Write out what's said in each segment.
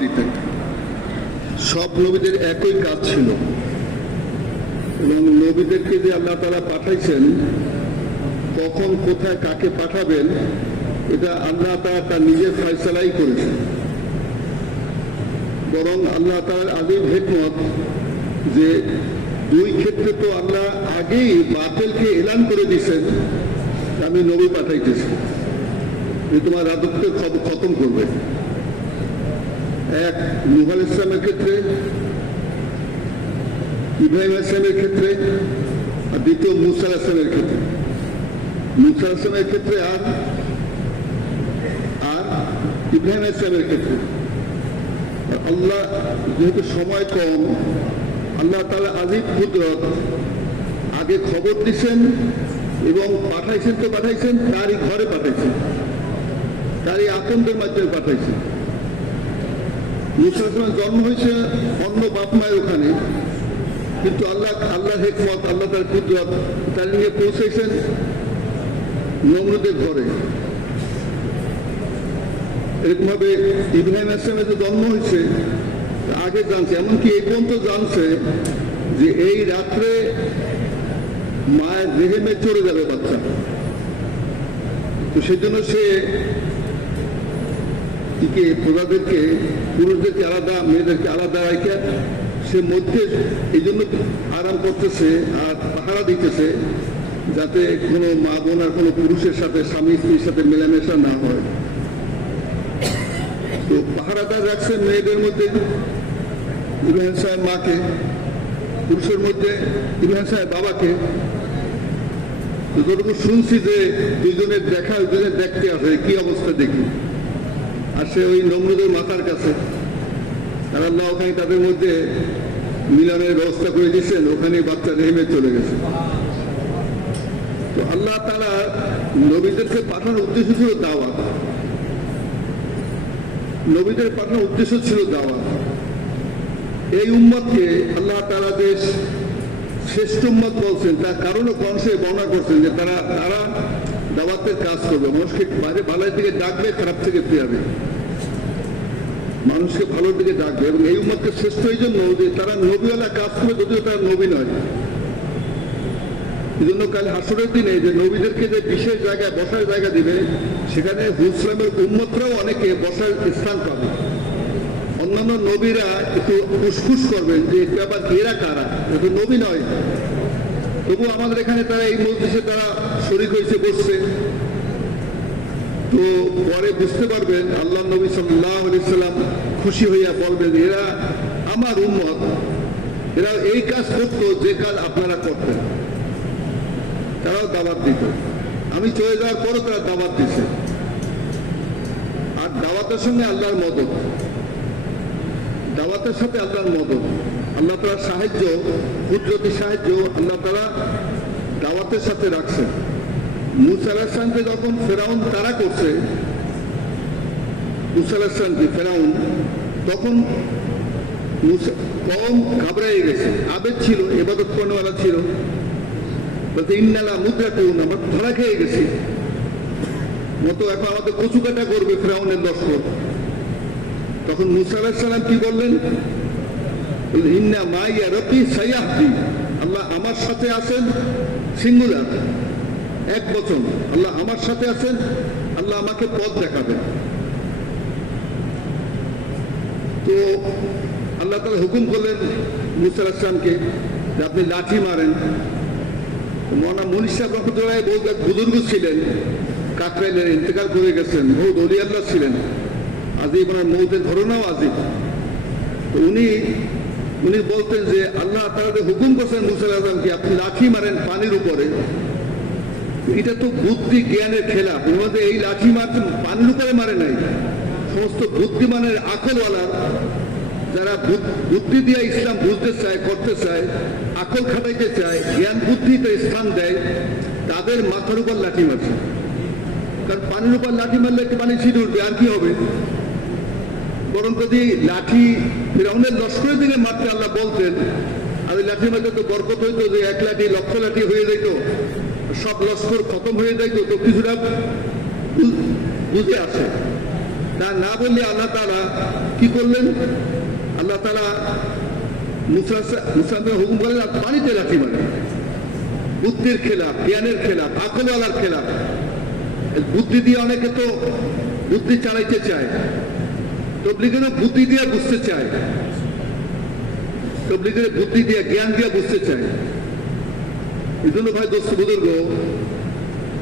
দিতেন। সব নবীদের একই কাজ ছিল এবং নবীদেরকে যে আল্লাহ তাআলা পাঠাইছেন কখন কোথায় কাকে পাঠাবেন এটা আল্লাহ তাআলা তার নিজের ফয়সালাই করেছেন। বরং আল্লাহ তাআলার আদিম হিকমত যে দুই ক্ষেত্রে তো আল্লাহ আগেই বাতিলকে এলান করে দিয়েছেন আমি নবী পাঠাইতেছি, তোমার রাজত্বের খতম করবে। এক নূহ আলাইহিস সালামের ক্ষেত্রে, ইব্রাহিম আলাইহিস সালামের ক্ষেত্রে, আর দ্বিতীয় মূসা আলাইহিস সালামের ক্ষেত্রে। মূসা আলাইহিস সালামের ক্ষেত্রে আর ইব্রাহিম আলাইহিস সালামের ক্ষেত্রে। আল্লাহ যেহেতু সময় কম, আল্লাহ তাআলা আজিম কুদরত আগে খবর দিচ্ছেন এবং পাঠাইছেন তো পাঠাইছেন, তারই ঘরে পাঠাইছেন, তারই আতঙ্কের মাধ্যমে পাঠাইছেন। মুসলমান জন্ম হয়েছে অন্য বাপ মায়ের ওখানে, কিন্তু আল্লাহর হিকমত, আল্লাহ তার কুদরত তার নিয়ে পৌঁছেছেন নমরুদের ঘরে। এরকম ভাবে ইব্রাহিম আলাইহিস সালামের যে জন্ম হয়েছে আগে জানছে, এমনকি এই পর্যন্ত জানছে যে এই রাত্রে মায়ের রেহেমে চলে যাবে বাচ্চা। তো সেজন্য সে প্রজাদেরকে, পুরুষদেরকে আলাদা, মেয়েদেরকে আলাদা রেখে সে মধ্যে এই জন্য আরাম করতেছে আর পাহারা দিতেছে যাতে কোনো মা বোন আর কোনো পুরুষের সাথে, স্বামী স্ত্রীর সাথে মেলামেশা না হয়। তো পাহারাদার রাখছে মেয়েদের মধ্যে ইব্রাহিম সাহেব মাকে, পুরুষের মধ্যে ইব্রাহিম সাহেব বাবাকে। যতটুকু শুনছি যে দুজনের দেখা, দুজনের দেখতে আসে, কি অবস্থা দেখি। আর সে ওই নমরুদের মাথার কাছে, আর আল্লাহ ওখানে তাদের মধ্যে মিলনের ব্যবস্থা করে দিচ্ছেন, ওখানে বাচ্চা রেহেমে চলে গেছে। তো আল্লাহ তাআলা নবীদেরকে পাঠানোর উদ্দেশ্য ছিল দাওয়াত। নবীদের পাঠানোর উদ্দেশ্য ছিল দাওয়াত। এই উম্মতকে আল্লাহ তাআলা যে শ্রেষ্ঠ উম্মত বলছেন তার কারণও কংসে বর্ণনা করছেন যে তারা দাওয়াতের কাজ করবে, মানুষকে বাইরে ভালোর দিকে ডাকবে, খারাপ থেকে ফিরাবে, মানুষকে ভালোর দিকে ডাকবে। এবং এই উম্মতকে শ্রেষ্ঠ এই জন্য যে তারা নবীওয়ালা কাজ করবে, যদিও তারা নবী নয়। এই জন্য কাল হাসরের দিনে যে নবীদেরকে যে বিশেষ জায়গায় বসার জায়গা দিবে, সেখানে ইসলামের উম্মতরাও অনেকে বসার স্থান পাবে। অন্যান্য নবীরা একটু ফুসফুস করবেন যে ব্যাপার, এরা কারা, এটা নবী নয়, তবু আমাদের এখানে তারা এই মজলিসে তারা শরীক হয়েছে, বসছে। তো পরে বুঝতে পারবেন আল্লাহ নবী সাল্লাল্লাহু আলাইহি সাল্লাম খুশি হইয়া বলবেন এরা আমার উম্মত, এরা এই কাজ করতো যে কাজ আপনারা করতেন। তারাও দাওয়াত দিত, আমি চলে যাওয়ার পরও তারা দাওয়াত দিছে। আর দাওয়াতের সঙ্গে আল্লাহর মদদ, দাওয়াতের সাথে আল্লাহর মদদ, আল্লাহ তাআলার সাহায্য, কুদরতি সাহায্য আল্লাহ তাআলা দাওয়াতের সাথে রাখছেন। মূসা আলাইহিস সালামকে যখন ফেরাউন তাড়া করছে, মূসা আলাইহিস সালামকে ফেরাউন, তখন কম ঘাবড়াই গেছে। আবেদ ছিল, ইবাদত করানোওয়ালা ছিল, বলতে ইন্নালা মুদরাকুন, আমরা ধরা খেয়ে গেছি মতো, এখন আমাদের কচু কাটা করবে ফেরাউনের লস্কর। তখন মূসা আলাইহিস সালাম কি বললেন? ইন্না মাইয়া রব্বি সায়াহদি, আল্লাহ আমার সাথে আছেন, সিঙ্গুলার, এক বচন, আল্লাহ আমার সাথে আছেন, আল্লাহ আমাকে পথ দেখাবেন। তো আল্লাহ তাআলা হুকুম করলেন মূসা আলাইহিস সালামকে যে আপনি লাঠি মারেন। মৌলানা মুনিশ সাহেব রহমতুল্লাহ বহু এক বুজুর্গ ছিলেন, কাকরাইলের, ইন্তেকাল করে গেছেন, বহুত ওলি আল্লাহ ছিলেন, আজিব, ওনার মৌতের ঘটনাও আজিব। তো উনি বলতেন যে আল্লাহ তাআলা হুকুম করছেন মূসা আলাইহিস সালামকে আপনি লাঠি মারেন পানির উপরে, এটা তো বুদ্ধি জ্ঞানের খেলা। ওনাদের এই লাঠি মারছেন পানির উপরে মারে নাই, সমস্ত বুদ্ধিমানের আকলওয়ালা যারা বুদ্ধি দিয়ে ইসলাম বুঝতে চায়, করতে চায়, আকল খাটাইতে চায়, জ্ঞান বুদ্ধিতে স্থান দেয়, তাদের মাথার উপর লাঠি মারছে। কারণ পানির উপর লাঠি মারলে একটু পানি ছিটে উঠবে, আর কি হবে। বরং যদি লাঠি ফিরাউনের লস্করের দিকে মারতে আল্লাহ বলতেন, আর ওই লাঠি মারতে তো বরকত হইতো, যে এক লাঠি লক্ষ লাঠি হয়ে যেত, সব লস্কর খতম হয়ে যাইতো। তো কিছুটা বুঝে আসে। তা না বললে আল্লাহ তাআলা কি করলেন? আল্লাহ তাআলা মুসা হুকুম করলেন আর পানিতে লাথি মারেন। বুদ্ধির খেলা, জ্ঞানের খেলা, আকলওয়ালার খেলা। বুদ্ধি দিয়ে অনেকে তো বুদ্ধি চালাইতে চায়, তবলিগেরও বুদ্ধি দিয়ে বুঝতে চায়, তবলিগের বুদ্ধি দিয়ে জ্ঞান দিয়ে বুঝতে চায়। এই জন্য ভাই দোস্ত বুজুর্গ,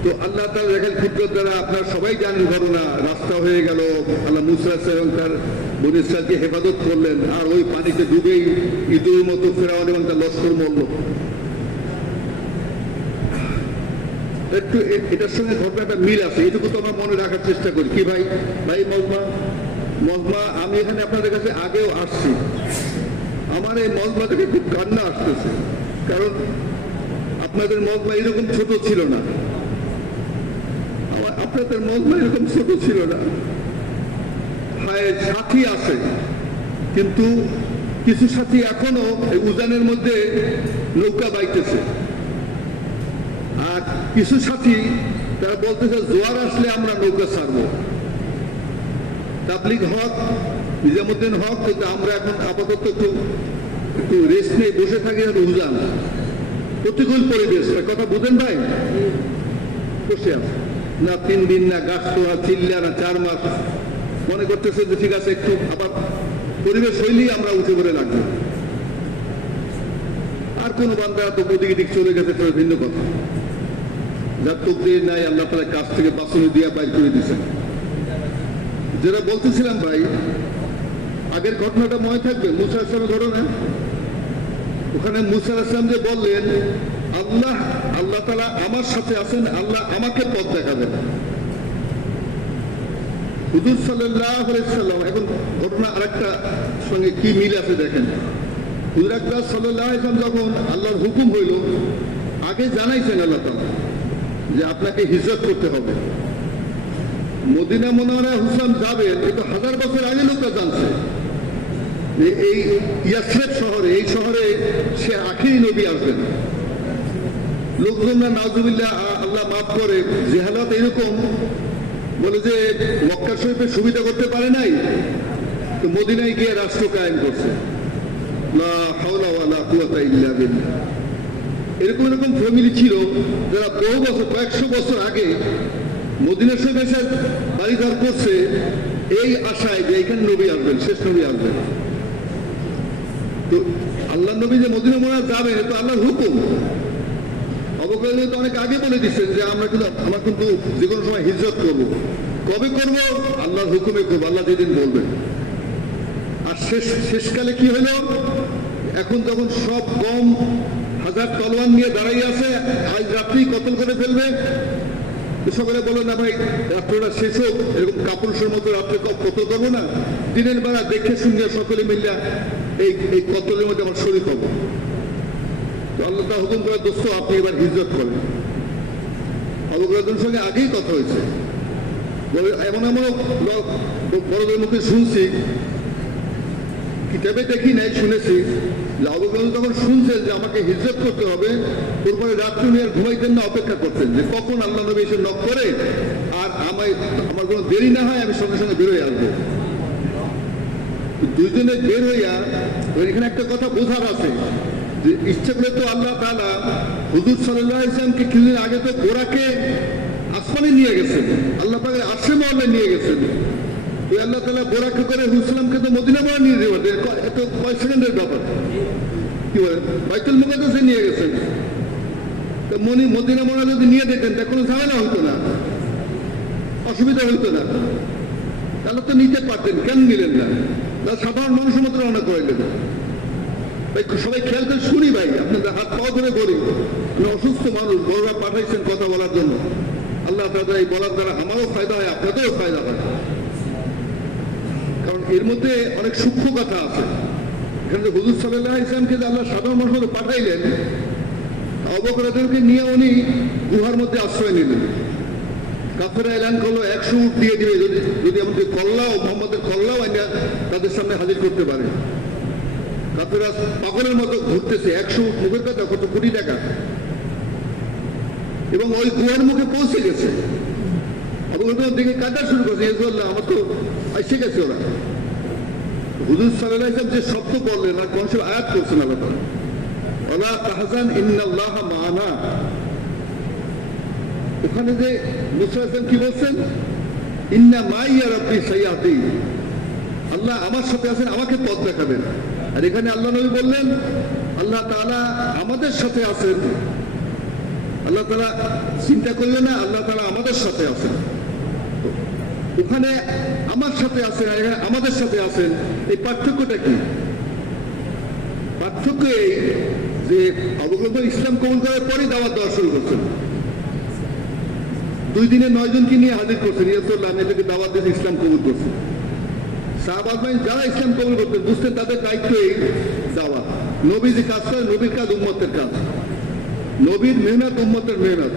তো আল্লাহ তাআলা দেখেন কুদরত দ্বারা আপনারা সবাই জানেন ঘটনা, রাস্তা হয়ে গেল, আল্লাহ মুসা এবং তার বনী ইসরাঈলকে হেফাজত করলেন, আর ওই পানিতে ডুবেই ইঁদুর মতো ফেরাউন এবং তার লস্কর মরল। একটু এটার সঙ্গে ঘটনাটা মিল আছে, এটুকু তো আমরা মনে রাখার চেষ্টা করি। কি ভাই? ভাই মজমা আমি এখানে আপনাদের কাছে আগেও আসছি, আমার এই মজমা থেকে খুব কান্না আসতেছে, কারণ আপনাদের মজমা এরকম ছোট ছিল না, আপনাদের মজমা এরকম ছোট ছিল না। হ্যাঁ, সাথী আছে, কিন্তু কিছু সাথী এখনো উজানের মধ্যে নৌকা বাইতেছে, আর কিছু সাথী তারা বলতেছে জোয়ার আসলে আমরা নৌকা ছাড়বো। তাবলিগ হক, নিজামুদ্দিন হক, কিন্তু আমরা এখন আপাতত একটু রেস্ট নিয়ে বসে থাকি। উজান প্রতিকূল পরিবেশ, কথা বুঝেন ভাই? বসে আছে না 3 দিন, না গাছ তোলা, চিল্লা না 4 মাস, মনে করতেছে যে ঠিক আছে একটু আবার পরিবেশ হইলেই আমরা উঠে পড়ে লাগবো। আর কোন বান্দা তো ওদিক চলে গেছে, ভিন্ন কথা। যার তকদির নাই, আল্লাহ তাআলা কাছ থেকে বাসনে দিয়া বাইর করে দিয়েছেন। যেটা বলতেছিলাম ভাই, আগের ঘটনাটা মনে থাকবে, মুসা আলাইহিস সালামের ঘটনা। ওখানে মুসা আলাইহিস সালাম যে বললেন আল্লাহ তাআলা আমার সাথে আছেন, আল্লাহ আমাকে পথ দেখাবেন। হুজুর সাল্লাল্লাহু আলাইহি সাল্লাম, এখন ঘটনা আরেকটা সঙ্গে কি মিল আছে দেখেন। হুজুর আকরাম সাল্লাল্লাহু আলাইহি সাল্লাম যখন আল্লাহর হুকুম হইল, আগে জানাইছেন আল্লাহ তাআলা যে আপনাকে হিজরত করতে হবে। মদিনা মুনাওয়ারায় হুসাম যাবে, এটা 1000 বছর আগে লোকরা জানছে যে এই ইয়াসরিব শহরে, এই শহরে সে আখিরি নবী আসবেন। লোকজনরা নাউজুবিল্লাহ, আল্লাহ মাফ করে, জেহালাত এরকম বলে যে মক্কা শরীফের সুবিধা করতে পারে নাই, তো মদিনায় গিয়ে রাষ্ট্র কায়েম করছে। লা হাওলা ওয়ালা কুওয়াতা ইল্লা বিল্লাহ। এরকম ফ্যামিলি ছিল যারা বহু বছর, কয়েকশো বছর আগে মদিনা শরীফ এসে বাড়িঘর করছে এই আশায় যে এখানে নবী আসবেন, শেষ নবী আসবেন। তো আল্লাহ নবী যে মদিনা মুনাওয়ারা যাবেন, তো আল্লাহর হুকুম। অবকাশ তো অনেক আগে বলে দিচ্ছেন যে আমরা কিন্তু যে কোনো সময় হিজরত করবো। কবে করবো? আল্লাহর হুকুমে করবো, আল্লাহ যেদিন বলবেন। আর শেষকালে কি হলো? এখন তখন সব কম 1000 তলোয়ার নিয়ে দাঁড়াই আছে, আজ রাত্রেই কতল করে ফেলবে। সকলে বলো না ভাই, রাত্রটা শেষ হোক, এরকম কাপুরুষের মতো রাত্রে কতল করবো না, দিনের বেলা দেখে শুনে সকলে মিলে এই কতলের মধ্যে আমার শরীর হবো। তো আল্লাহ তা হুকুম করে, দোস্ত আপনি এবার হিজরত করেন। অবগ্রহের সঙ্গে আগেই কথা হয়েছে। এমন বড়দের মুখে শুনছি, কিতাবে দেখি নাই, শুনেছি যে অবগ্রহ তখন শুনছেন যে আমাকে হিজরত করতে হবে, তারপরে রাত্রি নিয়ে ঘুমাইতেন না, অপেক্ষা করতেন যে কখন আল্লাহ নবী এসে নক করে আর আমার কোনো দেরি না হয়, আমি সঙ্গে সঙ্গে বেরোয় আসবো। দুইজনে বের হইয়া, এখানে একটা কথা বোঝার আছে যে ইচ্ছে করে তো আল্লাহ তাআলা হুজুর সাল্লাল্লাহু আলাইহি ওয়াসাল্লামকে কিছুদিন আগে তো বোরাকে আসমানে নিয়ে গেছেন, আল্লাহ পাকের আরশে মহল্লায় নিয়ে গেছেন। তো আল্লাহ তাআলা বোরাকে করে হুসালামকে তো মদিনা মুনাওয়ারা নিয়ে যাবেন, এত কয় সেকেন্ডের ব্যাপার। কি বলেন? বাইতুল মুকাদ্দাসে নিয়ে গেছেন। তো মদিনা মুনাওয়ারা যদি নিয়ে যেতেন তা কোনো ঝামেলা হতো না, অসুবিধা হতো না, তাহলে তো নিতে পারতেন, কেন নিলেন না? সাধারণ মানুষের মতো রওনা করাইলেন। সবাই খেয়াল করে শুনি ভাই, আপনাদের হাত পাও ধরে বলি, আমি অসুস্থ মানুষ, বড়রা পাঠাইছেন কথা বলার জন্য। আল্লাহ তাআলা এই বলার দ্বারা আমারও ফায়দা হয়, আপনাদেরও ফায়দা হয়, কারণ এর মধ্যে অনেক সূক্ষ্ম কথা আছে। এখানে হুজুর সাল্লাল্লাহু আলাইহি ওয়াসাল্লামকে যে আল্লাহ সাধারণ মানুষের মধ্যে পাঠাইলেন, আবু বকরকে নিয়ে উনি গুহার মধ্যে আশ্রয় নিলেন। কাফেররা এলান করলো 100 উট দিয়ে দিবে যদি আমাদের কল্লাও, মোহাম্মদের কল্লাও তাদের সামনে হাজির করতে পারে। কাফেররা পাগলের মতো ঘুরতেছে, 100 উট, মুখের কথা কত কোটি টাকা। এবং ওই গুহার মুখে পৌঁছে গেছে। আবু বকর দিকে কাঁদা শুরু করছে, আমার তো এসে গেছে ওরা। হুজুর সাল্লাল্লাহু আলাইহি ওয়াসাল্লাম যে শব্দ বললেন আর কোন সব আয়াত করছেন আল্লাহ তাআলা, ওয়ালা তাহজান ইন্নাল্লাহা মা'ানা। ওখানে যে মুসা আলাইহিস সালাম কি বলছেন, ইন্না মাইয়া রাব্বি সাইয়াহদিন, আল্লাহ আমার সাথে আছেন, আমাকে পথ দেখাবেন। আর এখানে আল্লাহ নবী বললেন আল্লাহ তাআলা আমাদের সাথে আছেন। আল্লাহ তাআলা চিন্তা করলেন না, আল্লাহ তাআলা আমাদের সাথে আছেন। ওখানে আমার সাথে আছেন আর এখানে আমাদের সাথে আছেন, এই পার্থক্যটা কি? পার্থক্য এই যে আবু বকর ইসলাম কবুল করার পরে দাওয়াত দেওয়া শুরু করছেন। 2 দিনে 9 জনকে নিয়ে হাজির করছেন, রাসূলুল্লাহ আমি এটাকে দাওয়াত দিয়ে ইসলাম কবুল করছি। সাহাবায়ে যারা ইসলাম কবুল করতেন বুঝতেন তাদের দায়িত্ব এই দাওয়াত। নবী যে কাজ করে, নবীর কাজ উম্মতের কাজ, নবীর মেহনত উম্মতের মেহনত।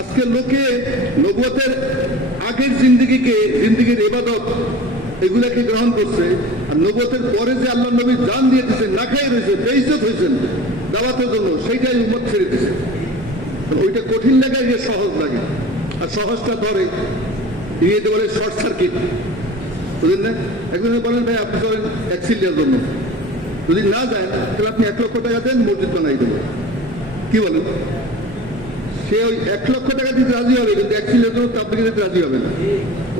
আজকে লোকে নবুয়তের আগের জিন্দিগির ইবাদত এগুলাকে গ্রহণ করছে, আর নবুয়তের পরে যে আল্লাহ নবী জান দিয়ে দিয়েছেন, না খাই রয়েছে, বেইজ্জত হয়েছেন দাওয়াতের জন্য, সেইটাই উম্মত ছেড়ে দিয়েছে। ওইটা কঠিন লাগে, যে সহজ লাগে, আর সহজটা ধরে ইংরেজিতে বলে শর্ট সার্কিট, বুঝলেন না? একজন বলেন ভাই আপনি চলেন অ্যাক্সিডেন্টের জন্য, যদি না যায় তাহলে আপনি 1 লক্ষ টাকা দেন, মসজিদ বানাই দেবো। কি বলেন? সে ওই 1 লক্ষ টাকা দিতে রাজি হবে, কিন্তু অ্যাক্সিডেন্টের জন্য তার দিকে দিতে রাজি হবে না।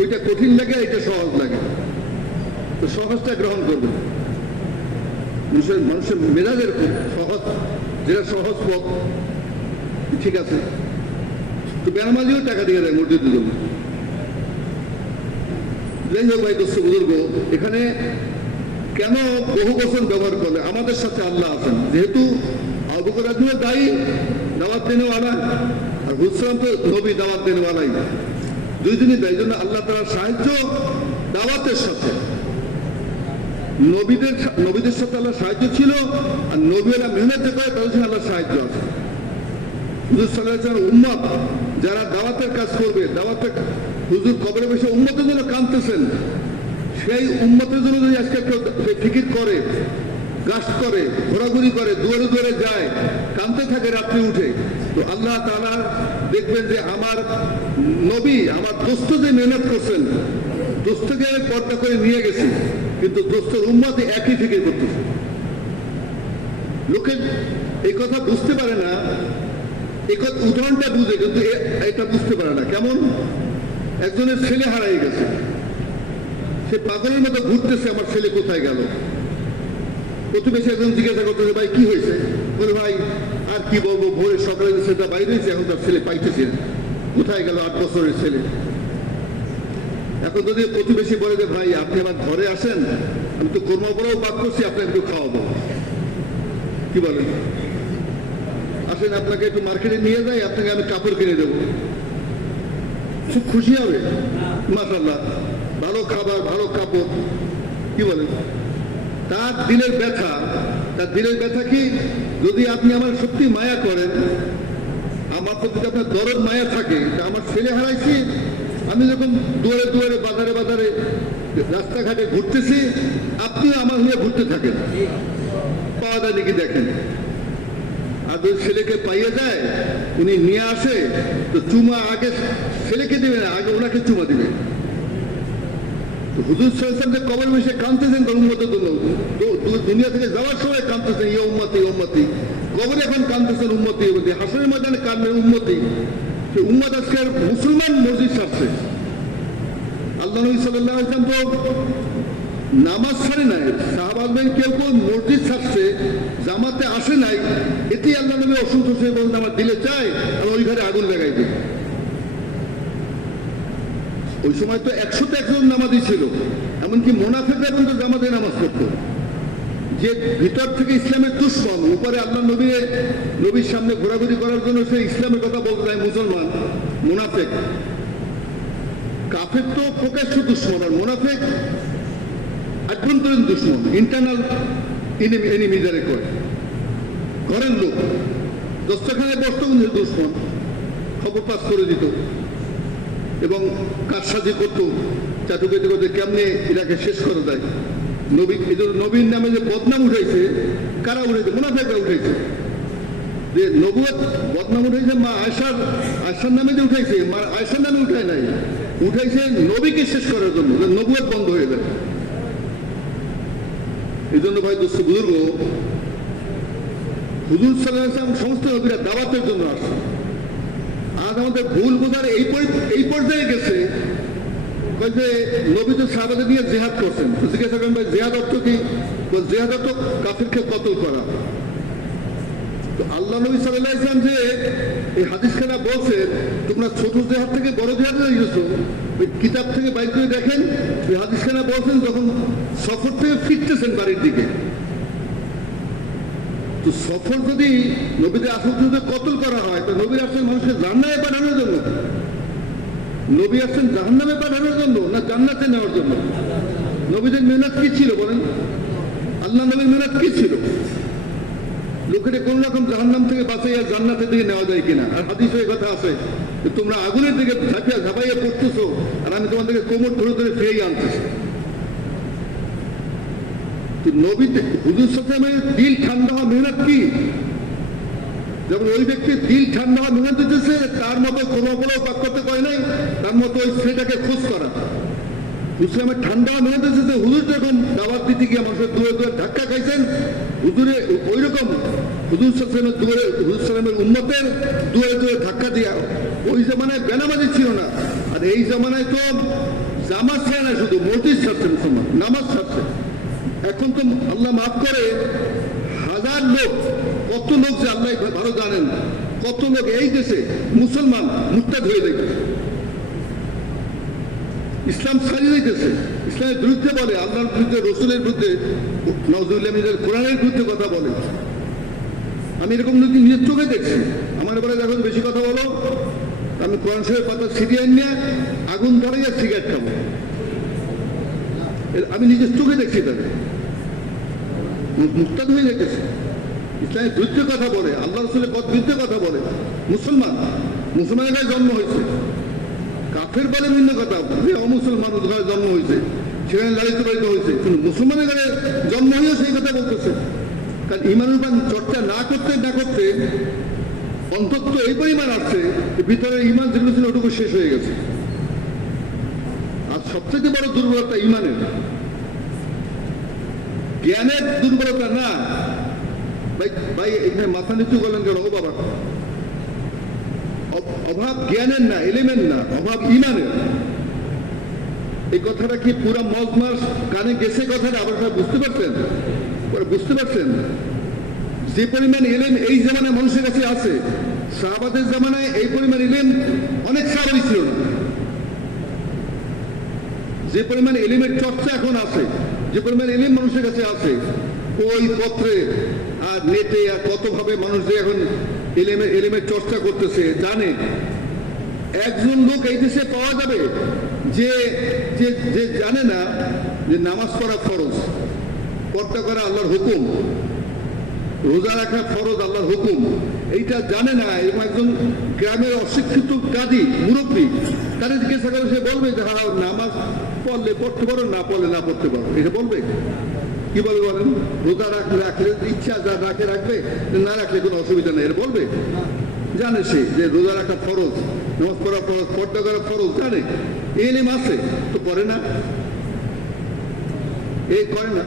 ওইটা কঠিন লাগে, এটা সহজ লাগে, তো সহজটা গ্রহণ করবেন। মানুষের মেজাজের খুব সহজ, যেটা সহজ পথ, ঠিক আছে। তো বেনামাজিও টাকা দিয়ে দেয় মসজিদের জন্য। যাই হোক ভাই দোস্ত বুজুর্গ, এখানে কেন বহু বচন ব্যবহার করলে? আমাদের সাথে আল্লাহ আছেন, যেহেতু আবু বকর রাদিয়াল্লাহু দায়ী, দাওয়াত দেনেওয়ালা, আর হুজুর সাল্লাল্লাহু আলাইহি ওয়াসাল্লাম তো নবী, দাওয়াত দেনেওয়ালাই, দুইজনই দায়ী। জন্য আল্লাহ তাআলার সাহায্য দাওয়াতের সাথে, নবীদের সাথে আল্লাহ সাহায্য ছিল, আর নবীরা মেহনত করে তাদের সাথে আল্লাহ সাহায্য আছে। হুজুর সাল্লাল্লাহু আলাইহি ওয়াসাল্লাম উম্মত যারা দাওয়াতের কাজ করবে, দাওয়াতের হুজুর কবরে বসে উম্মতের জন্য কাঁদতেছেন, সেই উম্মতের জন্য যদি আজকে কেউ ফিকির করে, গাছ করে, ঘোরাঘুরি করে, দুয়ারে দুয়ারে যায়, কাঁদতে থাকে রাত্রে উঠে, তো আল্লাহ তাআলা দেখবেন যে আমার নবী, আমার দোস্ত যে মেহনত করছেন, দোস্তকে পর্দা করে নিয়ে গেছি, কিন্তু দোস্তের উম্মতে একই ফিকির করতেছে। লোকে এই কথা বুঝতে পারে না, এই উদাহরণটা বুঝে, কিন্তু এটা বুঝতে পারে না। কেমন? একজনের ছেলে হারাই গেছে, সে পাগলের মতো ঘুরতেছে, আমার ছেলে কোথায় গেল? প্রতিবেশী একজন জিজ্ঞাসা করতেছে, ভাই কি হয়েছে? বলে ভাই আর কি বলবো, ভোরে সকালে সেটা বাইরে হয়েছে, এখন তার ছেলে পাইতেছে, কোথায় গেল 8 বছরের ছেলে। এখন যদি প্রতিবেশী বলে যে ভাই আপনি আমার ঘরে আসেন, আমি তো কর্মপরাও পাক করছি, আপনাকে একটু খাওয়াবো, কি বলেন? আসেন আপনাকে একটু মার্কেটে নিয়ে যাই, আপনাকে আমি কাপড় কিনে দেবো, খুব খুশি হবে, মাশাআল্লাহ, ভালো খাবার, ভালো কাপড়, কি বলেন? তার দিলের ব্যথা কি? যদি আপনি আমার সত্যি মায়া করেন, আমার প্রতি আপনার দরদ মায়া থাকে, আমার ছেলে হারাইছি, আমি যখন দুয়ারে দুয়ারে, বাজারে বাজারে, রাস্তাঘাটে ঘুরতেছি, আপনিও আমার হয়ে ঘুরতে থাকেন, পাওয়া যায় নাকি দেখেন। আর যদি ছেলেকে পাইয়ে যায়, উনি নিয়ে আসে, তো চুমা আগে ছেলেকে দিবে না, আগে ওনাকে চুমা দিবে। হুজুর সাল্লাল্লাহু আলাইহি ওয়াসাল্লাম কবর বসে কাঁদতেছেন তার উম্মতের জন্য, দুনিয়া থেকে যাওয়ার সময় কাঁদতেছেন, ইয়া উম্মতি উম্মতি, কবরে এখন কাঁদতেছেন উম্মতি উম্মতি, হাসরের ময়দানে কাঁদবেন উম্মতি। সে উম্মত আজকে মুসলমান মসজিদ ছাড়ছে। আল্লাহ নবী সাল্লাল্লাহু আলাইহি ওয়াসাল্লাম তো নামাজ ছাড়ে নাই, সাহাবাগণ কেউ মসজিদ ছাড়ছে, জামাতে আসে নাই, এতেই আল্লাহ নবী অসন্তোষ হয়ে বলতেন আমার দিলে চাই আর ওই ঘরে আগুন লাগাই দিই। ওই সময় তো 101 জন নামাজি ছিল, এমনকি মুনাফিকরা পর্যন্ত জামাতে নামাজ পড়তো। যে ভিতর থেকে ইসলামের দুশ্মন, উপরে আল্লাহ নবীর সামনে ঘোরাঘুরি করার জন্য সে ইসলামের কথা বলতে যায়, মুসলমান মুনাফিক। কাফের তো প্রকাশ্য দুশ্মন, আর মুনাফিক আভ্যন্তরীণ দুশ্মন, ইন্টারনাল এনিমি যারে কয়, ঘরের লোক। দস্তখানে বসতো দুশ্মন, খবর পাস করে দিত এবং কারসাজি করত, চাটুকাটি করতে কেমনে এটাকে শেষ করে দেয়। নবীর নামে যে বদনাম উঠাইছে, কারা উঠেছে? মুনাফিকরা উঠেছে। যে নবুয়ত বদনাম উঠেছে মা আয়েশার নামে যে উঠাইছে, মা আয়েশার নামে উঠায় নাই, উঠাইছেন নবীকে শেষ করার জন্য, নবুয়ত বন্ধ হয়ে যাবে। এই জন্য ভাই দোস্ত বুজুর্গ, হুজুর সাল্লাল্লাহু আলাইহি ওয়াসাল্লাম সমস্ত নবীরা দাওয়াতের জন্য আসে। আজ আমাদের ভুল বোঝার এই পর্যায়ে গেছে যে নবী তো সাহাবাদের নিয়ে জিহাদ করছেন। তো জিজ্ঞাসা করেন ভাই জিহাদ অর্থ কি? জিহাদ অর্থ কাফিরকে কতল করা। তো আল্লাহ নবী সাল্লাল্লাহু আলাইহি ওয়াসাল্লাম যে এই হাদিসখানা বলছেন তোমরা ছোট জিহাদ থেকে বড় জিহাদে গেছো, ওই কিতাব থেকে বাইর করে দেখেন ওই হাদিসখানা বলছেন যখন সফর থেকে ফিরতেছেন বাড়ির দিকে। তো সফর যদি নবীদের আসল যদি কতল করা হয়, তো নবীর আসছেন মানুষকে জান্নাতে পাঠানোর জন্য, নবী আসছেন জাহান্নামে পাঠানোর জন্য না জান্নাতে নেওয়ার জন্য? নবীদের মেহনত কি ছিল বলেন? আল্লাহ নবীর মেহনত কি ছিল? লোকের কোন রকম জাহান্নাম থেকে বাঁচাইয়া জান্নাতের দিকে নেওয়া যায় কিনা? আর হাদিসে এই কথা আছে যে তোমরা আগুনের দিকে ঝাঁপাইয়া পড়তেছো আর আমি তোমাদেরকে কোমর ধরে ধরে ফিরিয়ে আনতেছি। নবী হুজুর সাল্লাল্লাহু আলাইহি দিল ঠান্ডা হওয়া মেহনত কি? যেমন ওই ব্যক্তির দিল ঠান্ডা হওয়া মেহনত দিতেছে, তার মতো কোনো পাক করতে পারে নাই, তার মতো ওই ছেলেটাকে খোঁজ করা। মুসলিমের ঠান্ডা হওয়া মেহনত দিতেছে। হুজুর যখন দাওয়াত দিতে গিয়ে মানুষের দূরে দূরে ধাক্কা খাইছেন, হুজুরে ওই রকম হুজুর সাল্লাল্লাহু আলাইহি ওয়াসাল্লামের হুজুর সাল্লামের উম্মতের দূরে দূরে ধাক্কা দিয়া। ওই জামানায় বেনামাজি ছিল না, আর এই জামানায় তো জামাত ছাড়ে না, শুধু মসজিদ ছাড়ছে মুসলমান, নামাজ ছাড়ছে। এখন তো আল্লাহ মাফ করে হাজার লোক, কত লোক যে আল্লাহ ভালো জানেন, কত লোক এই দেশে মুসলমান মুরতাদ হয়ে যাইতেছে, ইসলাম ছাড়িয়ে যাইতেছে, ইসলামের বিরুদ্ধে বলে, আল্লাহর বিরুদ্ধে, রসুলের বিরুদ্ধে, নওয়াজুবিল্লাহ মিনাল কোরআনের বিরুদ্ধে কথা বলে। আমি এরকম নিজের চোখে দেখছি। আমার বলে দেখো বেশি কথা বলো, আমি কোরআন শরীফের পাতা সিরিয়াল নিয়ে আগুন ধরাইয়া সিগারেট খাবো। আমি নিজের চোখে দেখছি তাদের মুরতাদ হয়ে যেতেছে, ইসলামের বিরুদ্ধে কথা বলে, আল্লাহ রসুলের বিরুদ্ধে কথা বলে। মুসলমানের গায়ে জন্ম হয়েছে, কাফের বলে ভিন্ন কথা, যে অমুসলমান ঘরে জন্ম হয়েছে, সেখানে লালিত পালিত হয়েছে, কিন্তু মুসলমানের ঘরে জন্ম হয়েও সেই কথা বলতেছে। কারণ ইমানুল পান চর্চা না করতে না করতে অন্তত এই পরিমাণ আসছে ভিতরে ইমান যেগুলো ছিল ওটুকু শেষ হয়ে গেছে। আর সবথেকে বড় দুর্বলতা ইমানের, জ্ঞানের দুর্বলতা না। ভাই এখানে মাথা নিচু করলেন কেন? ও বাবা, অভাব জ্ঞানের না, এলিমেন্ট না, অভাব ইমানের। এই কথাটা কি পুরা মজমাস কানে গেছে? কথাটা আবার বুঝতে পারছেন? বুঝতে পারছেন যে পরিমাণ এলেম এই জামানায় মানুষের কাছে আছে, সাহাবাদের জামানায় এই পরিমাণ এলেম অনেক সাহাবী ছিল না। যে পরিমাণ এলিমের চর্চা এখন আছে, যে পরিমাণ এলিম মানুষের কাছে আছে, ওই পত্রে আর নেটে আর কতভাবে মানুষ যে এখন এলিমের চর্চা করতেছে জানে। একজন লোক এই দেশে পাওয়া যাবে যে যে জানে না যে নামাজ পড়া ফরজ, পর্দা করা আল্লাহর হুকুম, রোজা রাখা ফরজ আল্লাহর হুকুম, এইটা জানে না। এবং একজন গ্রামের অশিক্ষিত কাজী মুরব্বী, তাদের জিজ্ঞাসা করে সে বলবে যে হ্যাঁ নামাজ পড়লে পড়তে পারো, না পড়লে না পড়তে পারো, এটা বলবে? কি বলবে বলেন? রোজা রাখলে ইচ্ছা যা রাখে রাখবে, না রাখলে কোনো অসুবিধা নেই, এটা বলবে? জানে সে যে রোজা রাখা ফরজ, নামাজ পড়া ফরজ, পর্দা করা ফরজ, জানে। এলেম আছে তো করে না, এই করে না।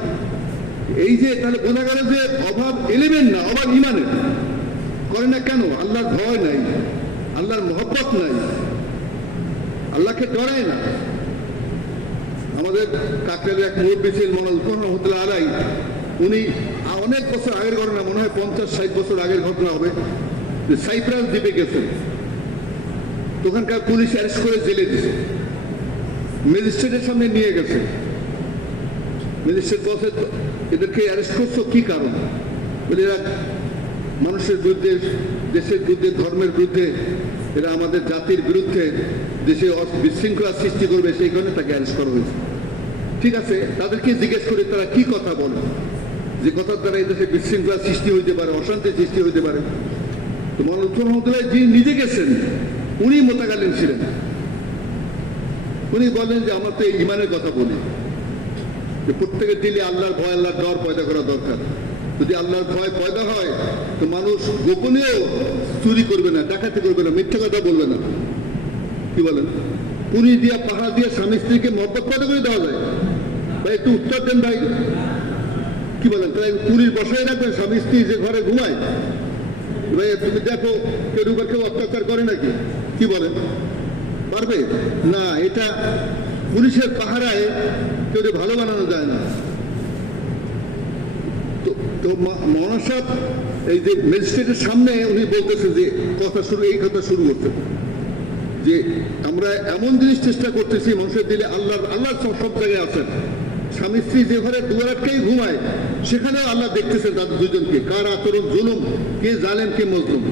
এই যে তাহলে বোঝা গেল যে অভাব এলিমের না, অভাব ইমানের। করে না কেন? আল্লাহর ভয় নাই, আল্লাহর মহব্বত নাই, আল্লাহকে ডরায় না। আমাদের কাকরাইলের এক মুরব্বী ছিলেন মৌলানা রহমতুল্লাহ আলাই, উনি অনেক বছর আগের ঘটনা, মনে হয় 50-60 বছর আগের ঘটনা হবে, যে সাইপ্রাস দ্বীপে গেছেন, ওখানকার পুলিশ অ্যারেস্ট করে জেলে দিয়েছে, ম্যাজিস্ট্রেটের সামনে নিয়ে গেছে। ম্যাজিস্ট্রেট বলছে এদেরকে অ্যারেস্ট করছো কি কারণ? বলে এরা মানুষের বিরুদ্ধে, দেশের বিরুদ্ধে, ধর্মের বিরুদ্ধে, এরা আমাদের জাতির বিরুদ্ধে দেশে বিশৃঙ্খলা সৃষ্টি করবে, সেই কারণে তাকে অ্যারেস্ট করা হয়েছে। ঠিক আছে, তাদেরকে জিজ্ঞেস করে তারা কি কথা বলে, যে কথার দ্বারা এই দেশে বিশৃঙ্খলা সৃষ্টি হইতে পারে, অশান্তি সৃষ্টি হইতে পারে। তো মৌলানা রহমতুল্লাহ যিনি নিজে গেছেন, উনি মোতাকাল্লিম ছিলেন। উনি বলেন যে আমরা তো এই ইমানের কথা বলি, যে প্রত্যেকের দিলে আল্লাহর ভয়, আল্লাহর ডর পয়দা করা দরকার। যদি আল্লাহর ভয় পয়দা হয় তো মানুষ গোপনেও চুরি করবে না, ডাকাতি করবে না, মিথ্যা কথা বলবে না। কি বলেন? পুরি দিয়া পাহাড় দিয়ে স্বামী স্ত্রীকে মহব্বত কত করে দেওয়া যায়? ভাই একটু উত্তর দেন ভাই, কি বলেন? তাই পুরীর বসায় রাখবেন স্বামী স্ত্রী যে ঘরে ঘুমায়? ভাই তুমি দেখো কেউ উপর কেউ অত্যাচার করে নাকি? কি বলেন, পারবে না? এটা পুলিশের পাহারায় কেউ ভালো বানানো যায় না। তো মৌলানা সাহেব এই যে ম্যাজিস্ট্রেটের সামনে উনি বলতেছে যে এই কথা শুরু করতে, যে আমরা এমন জিনিস চেষ্টা করতেছি মানুষের দিলে আল্লাহ সব জায়গায় আছেন। স্বামী স্ত্রী যে ঘরে দুয়ার আটকেই ঘুমায় সেখানেও আল্লাহ দেখতেছেন তাদের দুজনকে, কার আচরণ জুলুম, কে জালেম কে মজলুম,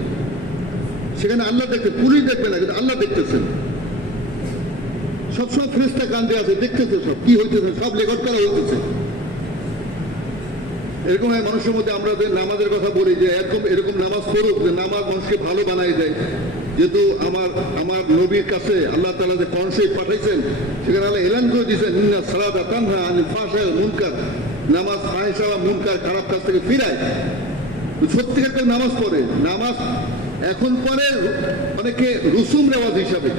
সেখানে আল্লাহ দেখতে, পুলিশ দেখবে না কিন্তু আল্লাহ দেখতেছেন। সবসময় ফেরেশতা কান্দে আছে, দেখতেছে সব কি হইতেছে, সব রেকর্ড করা হইতেছে। এরকম মানুষের মধ্যে আমরা যে নামাজের কথা বলি যে এরকম নামাজ পড়ুক যে নামাজ মানুষকে ভালো বানাই দেয়। যেহেতু আমার নবীর কাছে আল্লাহ তাআলা যে কোরআন শরীফ পাঠাইছেন সেখানে আল্লাহ এলান করে দিয়েছেন ইন্না সালাতা তানহা আনিল ফাহশাই ওয়াল মুনকার, নামাজ ফাহিশা ওয়া মুনকার, খারাপ কাজ থেকে ফিরায়। সত্যিকার কেউ নামাজ পড়ে, নামাজ এখন পরে অনেকে রুসুম রেওয়াজ হিসাবে,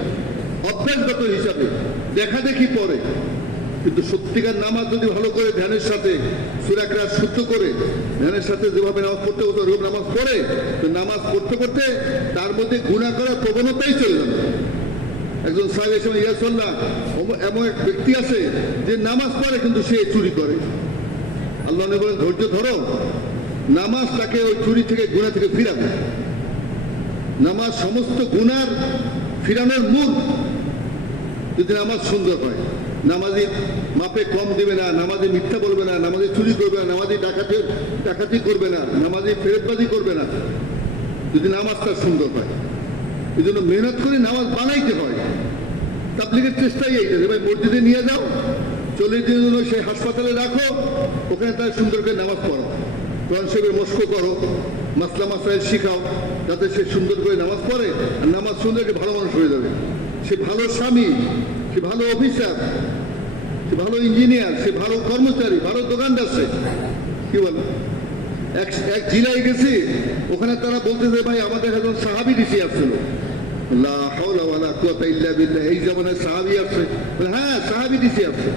অভ্যাসগত হিসাবে দেখা দেখি পড়ে, কিন্তু সত্যিকার নামাজ যদি ভালো করে ধ্যানের সাথে সূরা কিরাত শুদ্ধ করে ধ্যানের সাথে যেভাবে নামাজ পড়তে হতো ওরকম নামাজ পড়ে, তো নামাজ পড়তে পড়তে তার মধ্যে গুনাহ করার প্রবণতাই চলে যাবে। একজন সাহেব এসে ইয়া রাসূলুল্লাহ, এমন এক ব্যক্তি আছে যে নামাজ পড়ে কিন্তু সে চুরি করে। আল্লাহ নবী বলেন ধৈর্য ধরো, নামাজ তাকে ওই চুরি থেকে গুনাহ থেকে ফিরাবে। নামাজ সমস্ত গুনার ফিরানোর মূল। যদি নামাজ সুন্দর হয়, নামাজি মাপে কম দেবে না, নামাজি মিথ্যা বলবে না, নামাজি চুরি করবে না, নামাজি ডাকাতি করবে না, নামাজি ফেরতবাজি করবে না, যদি নামাজটা সুন্দর হয়। এই জন্য মেহনত করে নামাজ বানাইতে হয়। তাবলীগের চেষ্টাই এইটা যে ভাই মসজিদে নিয়ে যাও, 40 দিনের জন্য সেই হাসপাতালে রাখো, ওখানে তার সুন্দর করে নামাজ পড়ো, কোরআন শরীফের মস্ক করো, মাসলা মাসাইল শিখাও, যাতে সে সুন্দর করে নামাজ পড়ে আর নামাজ সুন্দর একটা ভালো মানুষ হয়ে যাবে। সে ভালো স্বামী, সে ভালো অফিসার, সে ভালো ইঞ্জিনিয়ার, সে ভালো কর্মচারী, ভালো দোকানদার। সে কি বলে, এক জেলায় গেছি, ওখানে তারা বলতেছে ভাই আমাদের একজন সাহাবী ডিসি আসছিল, লা হাওলা ওয়ালা কুওয়াতা ইল্লা বিল্লাহ, এই জামানায় সাহাবী আসছে? বলে হ্যাঁ সাহাবী ডিসি আসছে।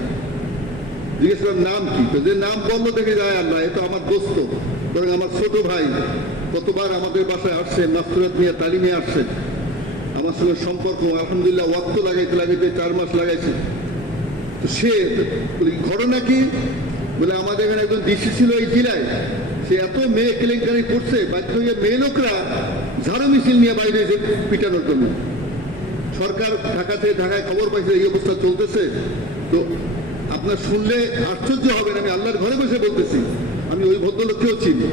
জিজ্ঞেস করলাম নাম কি? তো যে নাম বললো দেখে যায় আল্লাহ, এ তো আমার দোস্ত, বরং আমার ছোট ভাই, কতবার আমাদের বাসায় আসছে, মাস্তুরাত নিয়ে তালিমে আসছে, আমার সঙ্গে সম্পর্ক আলহামদুলিল্লাহ ওয়াক্ত লাগাইতে 4 মাস লাগাইছে। তো সে ঘটনা কি? বলে আমাদের এখানে একজন ডিসি ছিল এই জেলায়, সে এত মেয়ে কেলেঙ্কারি করছে, বাধ্য হয়ে মেয়ে লোকরা ঝাড়ু মিছিল নিয়ে বাইরে এসে পিটানোর জন্য। সরকার ঢাকায় খবর পাইছে এই অবস্থা চলতেছে। তো আপনার শুনলে আশ্চর্য হবেন, আমি আল্লাহর ঘরে বসে বলতেছি, আমি ওই ভদ্রলোককেও চিনি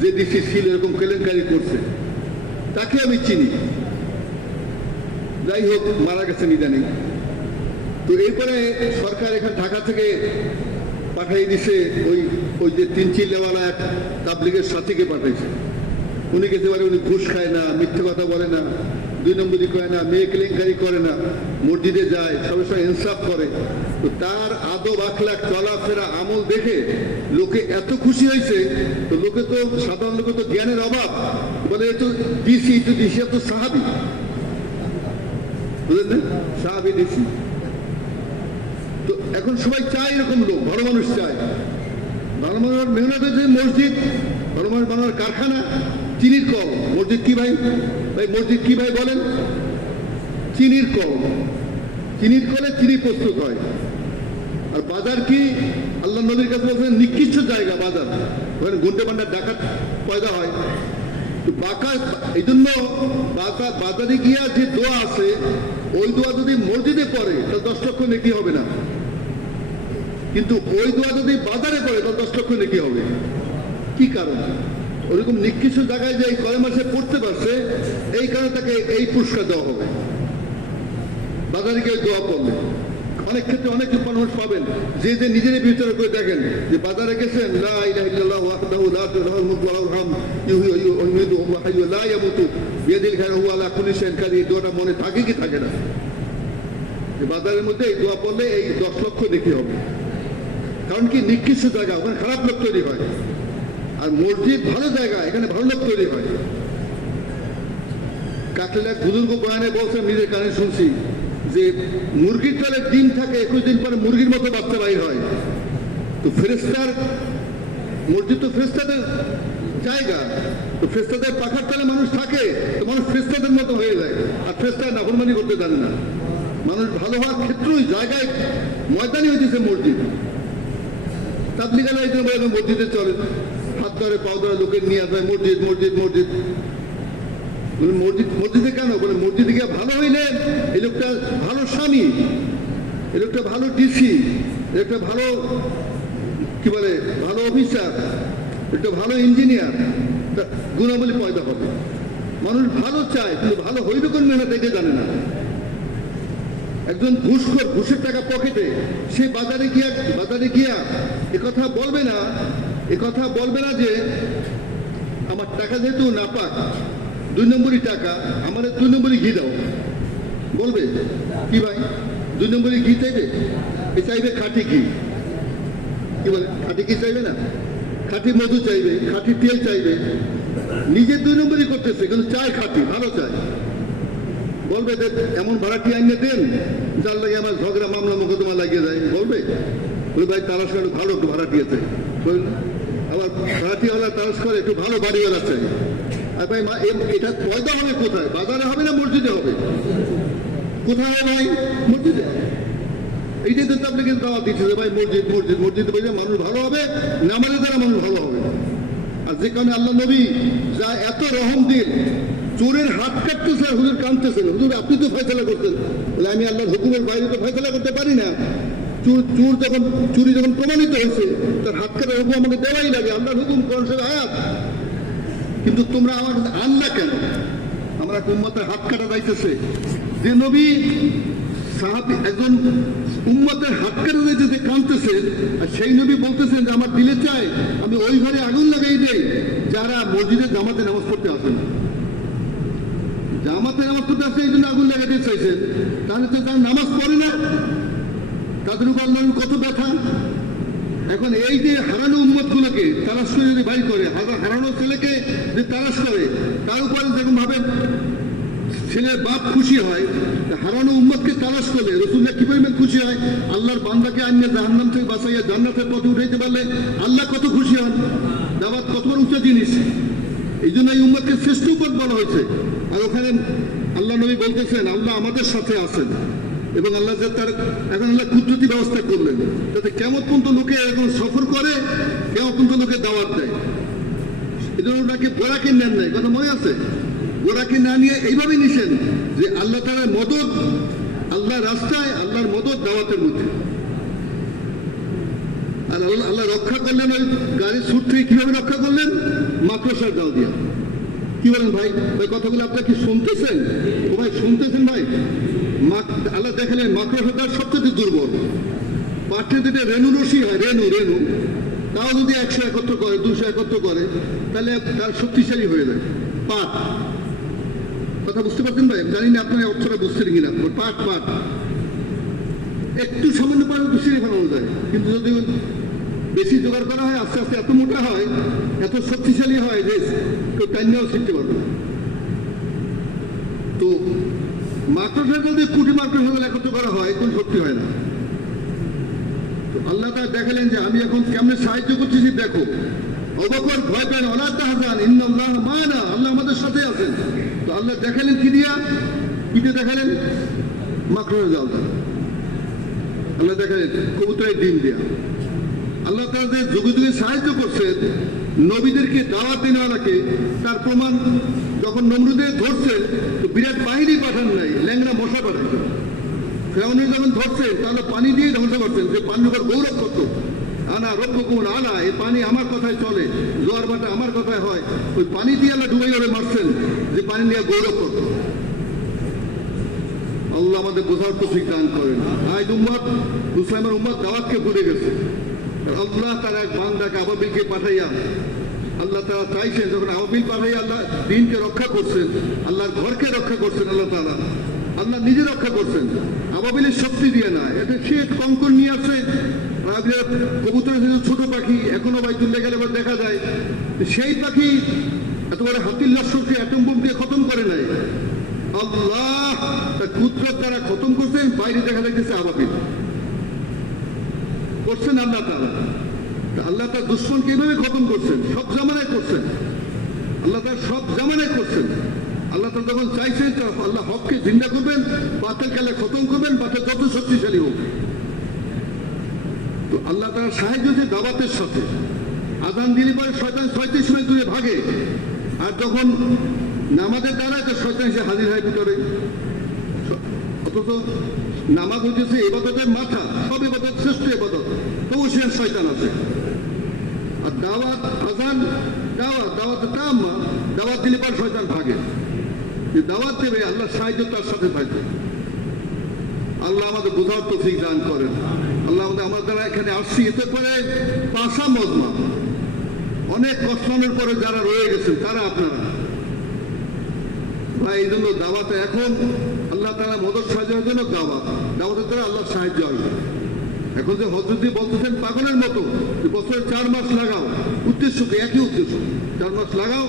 যে ডিসি ছিল এরকম কেলেঙ্কারি করছে, তাকে আমি চিনি। যাই হোক, মারা গেছেন ইদানিং। তো এরপরে সরকার এখানে ঢাকা থেকে পাঠিয়ে দিছে ওই যে 3 চিল্লাওয়ালা এক তাবলীগের সাথীকে পাঠাইছে। উনি গেতে পারে, উনি ঘুষ খায় না, মিথ্যে কথা বলে না, 2 নম্বরই করে না, মেয়ে কেলেঙ্কারি করে না, মসজিদে যায়, সবার সঙ্গে ইনসাফ করে। তো তার আদব আখলাক চলাফেরা আমল দেখে লোকে এত খুশি হয়েছে। তো লোকে তো সাধারণ লোকে তো জ্ঞানের অভাব, বলে এ তো ডিসি, এত সাহাবী, বুঝলেন না, সাহাবী ডিসি। তো এখন সবাই চায় এরকম লোক, ভালো মানুষ চায়। ভালো মানুষ মেহনত হয়েছে, মসজিদ ভালো মানুষ বানানোর কারখানা, চিনির কল। মসজিদ কি ভাই? মসজিদ কি ভাই বলেন? চিনির কল। চিনির কলে চিনি প্রস্তুত হয়। আর বাজার কি? আল্লাহ নবীর কাছে বলছেন নিকৃষ্ট জায়গা বাজার, ওখানে গুন্ডে পান্ডার ডাকাত পয়দা হয়। এই জন্য বাজারে গিয়া যে দোয়া আছে, ওই দোয়া যদি মসজিদে পড়ে তাহলে 10 লক্ষ নেকি হবে না, কিন্তু ওই দোয়া যদি বাজারে পড়ে তাহলে 10 লক্ষ নেকি হবে। কি কারণ? ওরকম নিকৃষ্ট জায়গায় যে এই কয় মাসে পড়তে পারছে, এই কারণে তাকে এই পুরস্কার দেওয়া হবে। বাজারে গিয়ে দোয়া পড়লে অনেক ক্ষেত্রে অনেক মানুষ পাবেন যে নিজেরই বিচার করে দেখেন যে বাজারে গেছেন, লা ইলাহা ইল্লাল্লাহু ওয়াহদাহু লা শারীকা লাহুল মুলকু ওয়া লাহুল হামদু ইউহয়ী ওয়া ইউমীতু ওয়া হুয়া হাইয়্যুন লা ইয়ামুতু বিয়াদিল খায়রু ওয়া হুয়া আলা কুল্লি শাইইন কাদির। এই দোয়াটা মনে থাকে কি থাকে না? যে বাজারের মধ্যে এই দোয়া পড়লে এই 10 লক্ষ দেখি হবে। কারণ কি? নিকৃষ্ট জায়গা, ওখানে খারাপ লোক তৈরি হয়। আর মসজিদ ভালো জায়গা, এখানে ভালো লোক তৈরি হয়। কাকলা বুজুর্গ বয়ানে বলছেন, নিজের কানে শুনছি, যে মুরগির তলে ডিম থাকে 21 দিন পরে মুরগির মতো বাচ্চা বাইর হয়, তো ফেরেশতার মসজিদ তো ফেরেশতাদের জায়গা, তো ফেরেশতাদের পাখার তলে মানুষ থাকে, তো মানুষ ফেরেশতাদের মতো হয়ে যায়, আর ফেরেশতারা নাফরমানি করতে জানে না। মানুষ ভালো হওয়ার ক্ষেত্রেই জায়গায় ময়দানি হয়েছে মসজিদ। তাবলিগালা এই জন্য মসজিদে চলে, হাত ধরে পাও ধরে লোকের নিয়ে আসবে মসজিদ মসজিদ মসজিদ। মসজিদে কেন বলে, মসজিদে গিয়ে ভালো হইলে এই লোকটা ভালো স্বামী, এই লোকটা ভালো ডিসি, একটা ভালো কি বলে ভালো অফিসার, একটা ভালো ইঞ্জিনিয়ার, গুণাবলী পয়দা হবে। মানুষ ভালো চায়, কিন্তু ভালো হইবে কোন মেহনত দেখে জানে না। একজন ঘুষখোর, ঘুষের টাকা পকেটে, সে বাজারে গিয়া একথা বলবে না যে আমার টাকা যেহেতু না পাক, 2 নম্বরই টাকা, আমাদের 2 নম্বরই ঘি দাও, বলবে কি ভাই 2 নম্বরই ঘি চাইবে? এ চাইবে খাঁটি ঘি, কি বলে খাঁটি ঘি চাইবে না, খাঁটি মধু চাইবে, খাঁটি তেল চাইবে। নিজে 2 নম্বরই করতেছে, কিন্তু চায় খাঁটি, ভালো চায়। বলবে যে এমন ভাড়াটি আইনে দেন যার লাগে আমার ঝগড়া মামলা মোকদ্দমা লাগিয়ে যায়, বলবে ভাই তালাশ করে ভালো একটু ভাড়াটি আছে, আবার ভাড়াটিওয়ালা তালাশ করে একটু ভালো বাড়িওয়ালা চাই। আর ভাই এটা পয়দা হবে কোথায়? বাজারে হবে না মসজিদে হবে? কোথায় ভাই? মসজিদে। এইটাই তো আপনি কিন্তু দাওয়াত দিচ্ছে যে ভাই মসজিদ মসজিদ মসজিদে বসে মানুষ ভালো হবে, নামাজের দ্বারা মানুষ ভালো হবে। আর যে কারণে আল্লাহ নবী যা এত রহম দিল, চোরের হাত কাটতেছে, হুজুর কাঁদতেছেন, হুজুর আপনি তো ফয়সালা করতেন, বলে আমি আল্লাহর হুকুমের বাইরে তো ফয়সালা করতে পারি না। চুরি যখন প্রমাণিত হয়েছে, তার হাত কাটার হুকুম আমাকে দেওয়াই লাগে, আল্লাহর হুকুম কোরআনের আয়াত। কিন্তু তোমরা আমার আনলা কেন? আমরা উম্মতের হাত কাটা যাইতেছে, যে নবী সাহাবী একজন উম্মতের হাত কাটা যাইতে যে কাঁদতেছেন, আর সেই নবী বলতেছেন যে আমার দিলে চাই আমি ওই ঘরে আগুন লাগাই দেই যারা মসজিদে জামাতে নামাজ পড়তে আসে না। জামাতে নামাজ পড়তে আসে এই জন্য আগুন লাগাতে চাইছেন, তাহলে তো যারা নামাজ পড়ে না তাদের উপর আল্লাহর কত ব্যথা। এখন এই যে হারানো উম্মত গুলোকে তালাশ করে যদি বাইর করে, হারানো ছেলেকে যে তালাশ করে, তার উপরে যেরকম ভাবে ছেলের বাপ খুশি হয়, হারানো উম্মতকে তালাশ করলে রাসূলুল্লাহ কি পরিমাণ খুশি হয়। আল্লাহর বান্দাকে আনিয়ে জাহান্নাম থেকে বাঁচাইয়া জান্নাতের পথে উঠাইতে পারলে আল্লাহ কত খুশি হন। দাওয়াত কত বড় উঁচা জিনিস, এই জন্য এই উম্মতকে শ্রেষ্ঠ উম্মত বলা হয়েছে। আর ওখানে আল্লাহ নবী বলতেছেন আল্লাহ আমাদের সাথে আছেন, এবং আল্লাহ তার এখন আল্লাহ কুদরতি ব্যবস্থা করলেন যাতে কেমন পর্যন্ত লোকে এখন সফর করে, কেমন পর্যন্ত লোকে দাওয়াত দেয়। এই জন্য ওনাকে গোড়াকে নেন নাই, কথা মনে আছে? গোড়াকে না নিয়ে এইভাবেই নিছেন যে আল্লাহ তাআলার মদদ, আল্লাহ রাস্তায় আল্লাহর মদদ দাওয়াতের মধ্যে। আর আল্লাহ রক্ষা করলেন ওই গাড়ির সুর থেকে কিভাবে রক্ষা করলেন? মাকড়সার দাও দিয়া। কি বলেন ভাই? ওই কথাগুলো আপনারা কি শুনতেছেন? ও ভাই শুনতেছেন ভাই? আল্লাহ দেখালেন মাকড়সাটার সবচেয়ে দুর্বল। পাঠে যেটা রেণু রশি হয়, রেণু তাও যদি 100 একত্র করে, 200 একত্র করে, তাহলে তার শক্তিশালী হয়ে যায়। পাট, কথা বুঝতে পারছেন ভাই? জানি না আপনার অর্থটা বুঝছেন কিনা। পাট একটু সামান্য পাট ছিঁড়ে ফেলানো যায়, কিন্তু যদি বেশি জোগাড় করা হয় আস্তে আস্তে এত মোটা হয়, এত শক্তিশালী হয় যে কেউ টাইনেও শিখতে পারবে না। তো মাকড়সা যদি কুটি মাকড়সা একত্র করা হয়, কোন শক্তি হয় না। তো আল্লাহ তাআলা দেখালেন যে আমি এখন কেমনে সাহায্য করতেছি দেখো। অবকর ভয় পেন, ওয়ালা তাহজান ইন্নাল্লাহ মা'ানা, আল্লাহ আমাদের সাথে আছেন। তো আল্লাহ দেখালেন কি দিয়ে দেখালেন? মাকড়সার জাল দ্বারা। আল্লাহ দেখালেন কবুতরের ডিম দিয়া। আল্লাহ তাআলা যে যুগে যুগে সাহায্য করছেন নবীদেরকে, দাওয়াত দেওয়ালাকে, তার প্রমাণ যখন নমরুদের ধরছেন তো বিরাট বাহিনী পাঠান নাই, ল্যাংরা মশা পাঠাইছেন। ফেরাউনের যখন ধরছেন তাহলে পানি দিয়ে ধ্বংস করছেন, যে পানির উপর গৌরব করতো, আনা রব্বুকুম আলা, এই পানি আমার কথায় চলে, জোয়ার ভাটা আমার কথায় হয়। ওই পানি দিয়ে আল্লাহ ডুবাই ধরে মারছেন, যে পানি নিয়ে গৌরব করতো। আল্লাহ আমাদের বোঝার তৌফিক দান করেন। আজ উম্মত, মুসলিমের উম্মত দাওয়াতকে ভুলে গেছে। আল্লাহ তার এক বান্দাকে আবাবিলকে পাঠাইয়া, আল্লাহ তাআলা চাইছেন যখন আবাবিল পাঠাইয়া আল্লাহ দ্বীনকে রক্ষা করছেন, আল্লাহর ঘরকে রক্ষা করছেন, আল্লাহ তাআলা আল্লাহ নিজে রক্ষা করছেন, আবাবিলের শক্তি দিয়ে না। এটা সে কঙ্কর নিয়ে আসে, কবুতরের ছোট পাখি এখনো বাইতুল্লাহ গেলে দেখা যায়, সেই পাখি এত বড় হাতির লস্করকে অ্যাটম বোম দিয়ে খতম করে নাই। আল্লাহ তার কুদরত দ্বারা খতম করছেন, বাইরে দেখা যাইতেছে আবাবিল করছেন আল্লাহ তাআলা। আল্লাহ তার দুশ্মনকে এভাবে খতম করছেন, সব জামানায় করছেন, আল্লাহ তার সব জামানায় করছেন। আল্লাহ তাআলা যখন চাইছেন আল্লাহ হককে জিন্দা করবেন, বাতিল কালে খতম করবেন, বাতিল যত শক্তিশালী হোক। তো আল্লাহ তাআলার সাহায্য যে দাওয়াতের সাথে। আযান দিলে পরে শয়তান 36 মিনিট দূরে ভাগে, আর যখন নামাজের দ্বারা তো শয়তান এসে হাজির হয় ভিতরে। অথচ নামাজ হচ্ছে ইবাদতের মাথা, সব ইবাদত শ্রেষ্ঠ ইবাদত, তবু সে শয়তান আছে। আর দাওয়াত আযান দাওয়াতে তাম্মা, দাওয়াত দিলে পর শয়তান ভাগে। দাওয়াত দেবে আল্লাহর সাহায্য তার সাথে থাকবে। আল্লাহ আমাদের বোঝার তৌফিক দান করেন। আল্লাহ আমরা যারা এখানে আসছি, এতে করে পাশা মজমা অনেক কষ্টানোর পরে যারা রয়ে গেছেন তারা আপনারা ভাই। এই জন্য দাওয়াতে এখন আল্লাহ তাআলা মদদ সাহায্যের জন্য দাওয়াতের দ্বারা আল্লাহ সাহায্য হবে। এখন যে হযরতজি বলতেছেন পাগলের মতো বছরে 4 মাস লাগাও, উদ্দেশ্য কি? একই উদ্দেশ্য, 4 মাস লাগাও,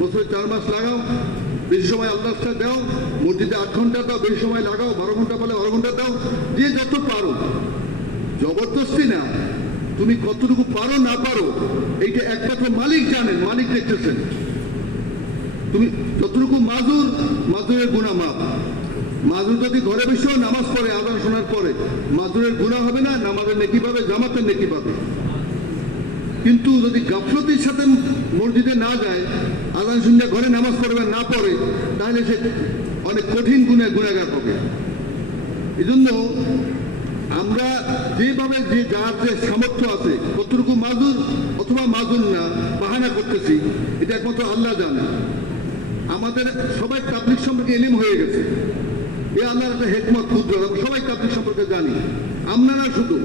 বছরে 4 মাস লাগাও, বেশি সময় আল্লাহটা দাও, মসজিদে 8 ঘন্টা দাও, বেশি সময় লাগাও, 12 ঘন্টা বলে 12 ঘন্টা দাও, যে যত পারো। জবরদস্তি না, তুমি কতটুকু পারো না পারো এইটা একমাত্র মালিক জানেন, মালিক দেখতেছেন। তুমি যতটুকু মাজুরের গুনাহ মাপ। মাজুর যদি ঘরে বসেও নামাজ পড়ে আযান শোনার পরে, মাজুরের গুনাহ হবে না, নামাজের নেকি পাবে, জামাতের নেকি পাবে। কিন্তু যদি গাফলতির সাথে মসজিদে না যায়, আযান শুনে ঘরে নামাজ পড়বে না পড়ে, তাহলে সে অনেক কঠিন গুনাহগার হবে। এই জন্য আমরা যেভাবে যার যে সামর্থ্য আছে, কতটুকু মাজুর অথবা মাজুর না বাহানা করতেছি, এটা একমাত্র আল্লাহ জানে। আমাদের সবাই তাবলীগ সম্পর্কে ইলম হয়ে গেছে, এ আল্লাহর একটা হিকমত কুদরত, আমরা সবাই তাবলীগ সম্পর্কে জানি। আমরা না শুধু,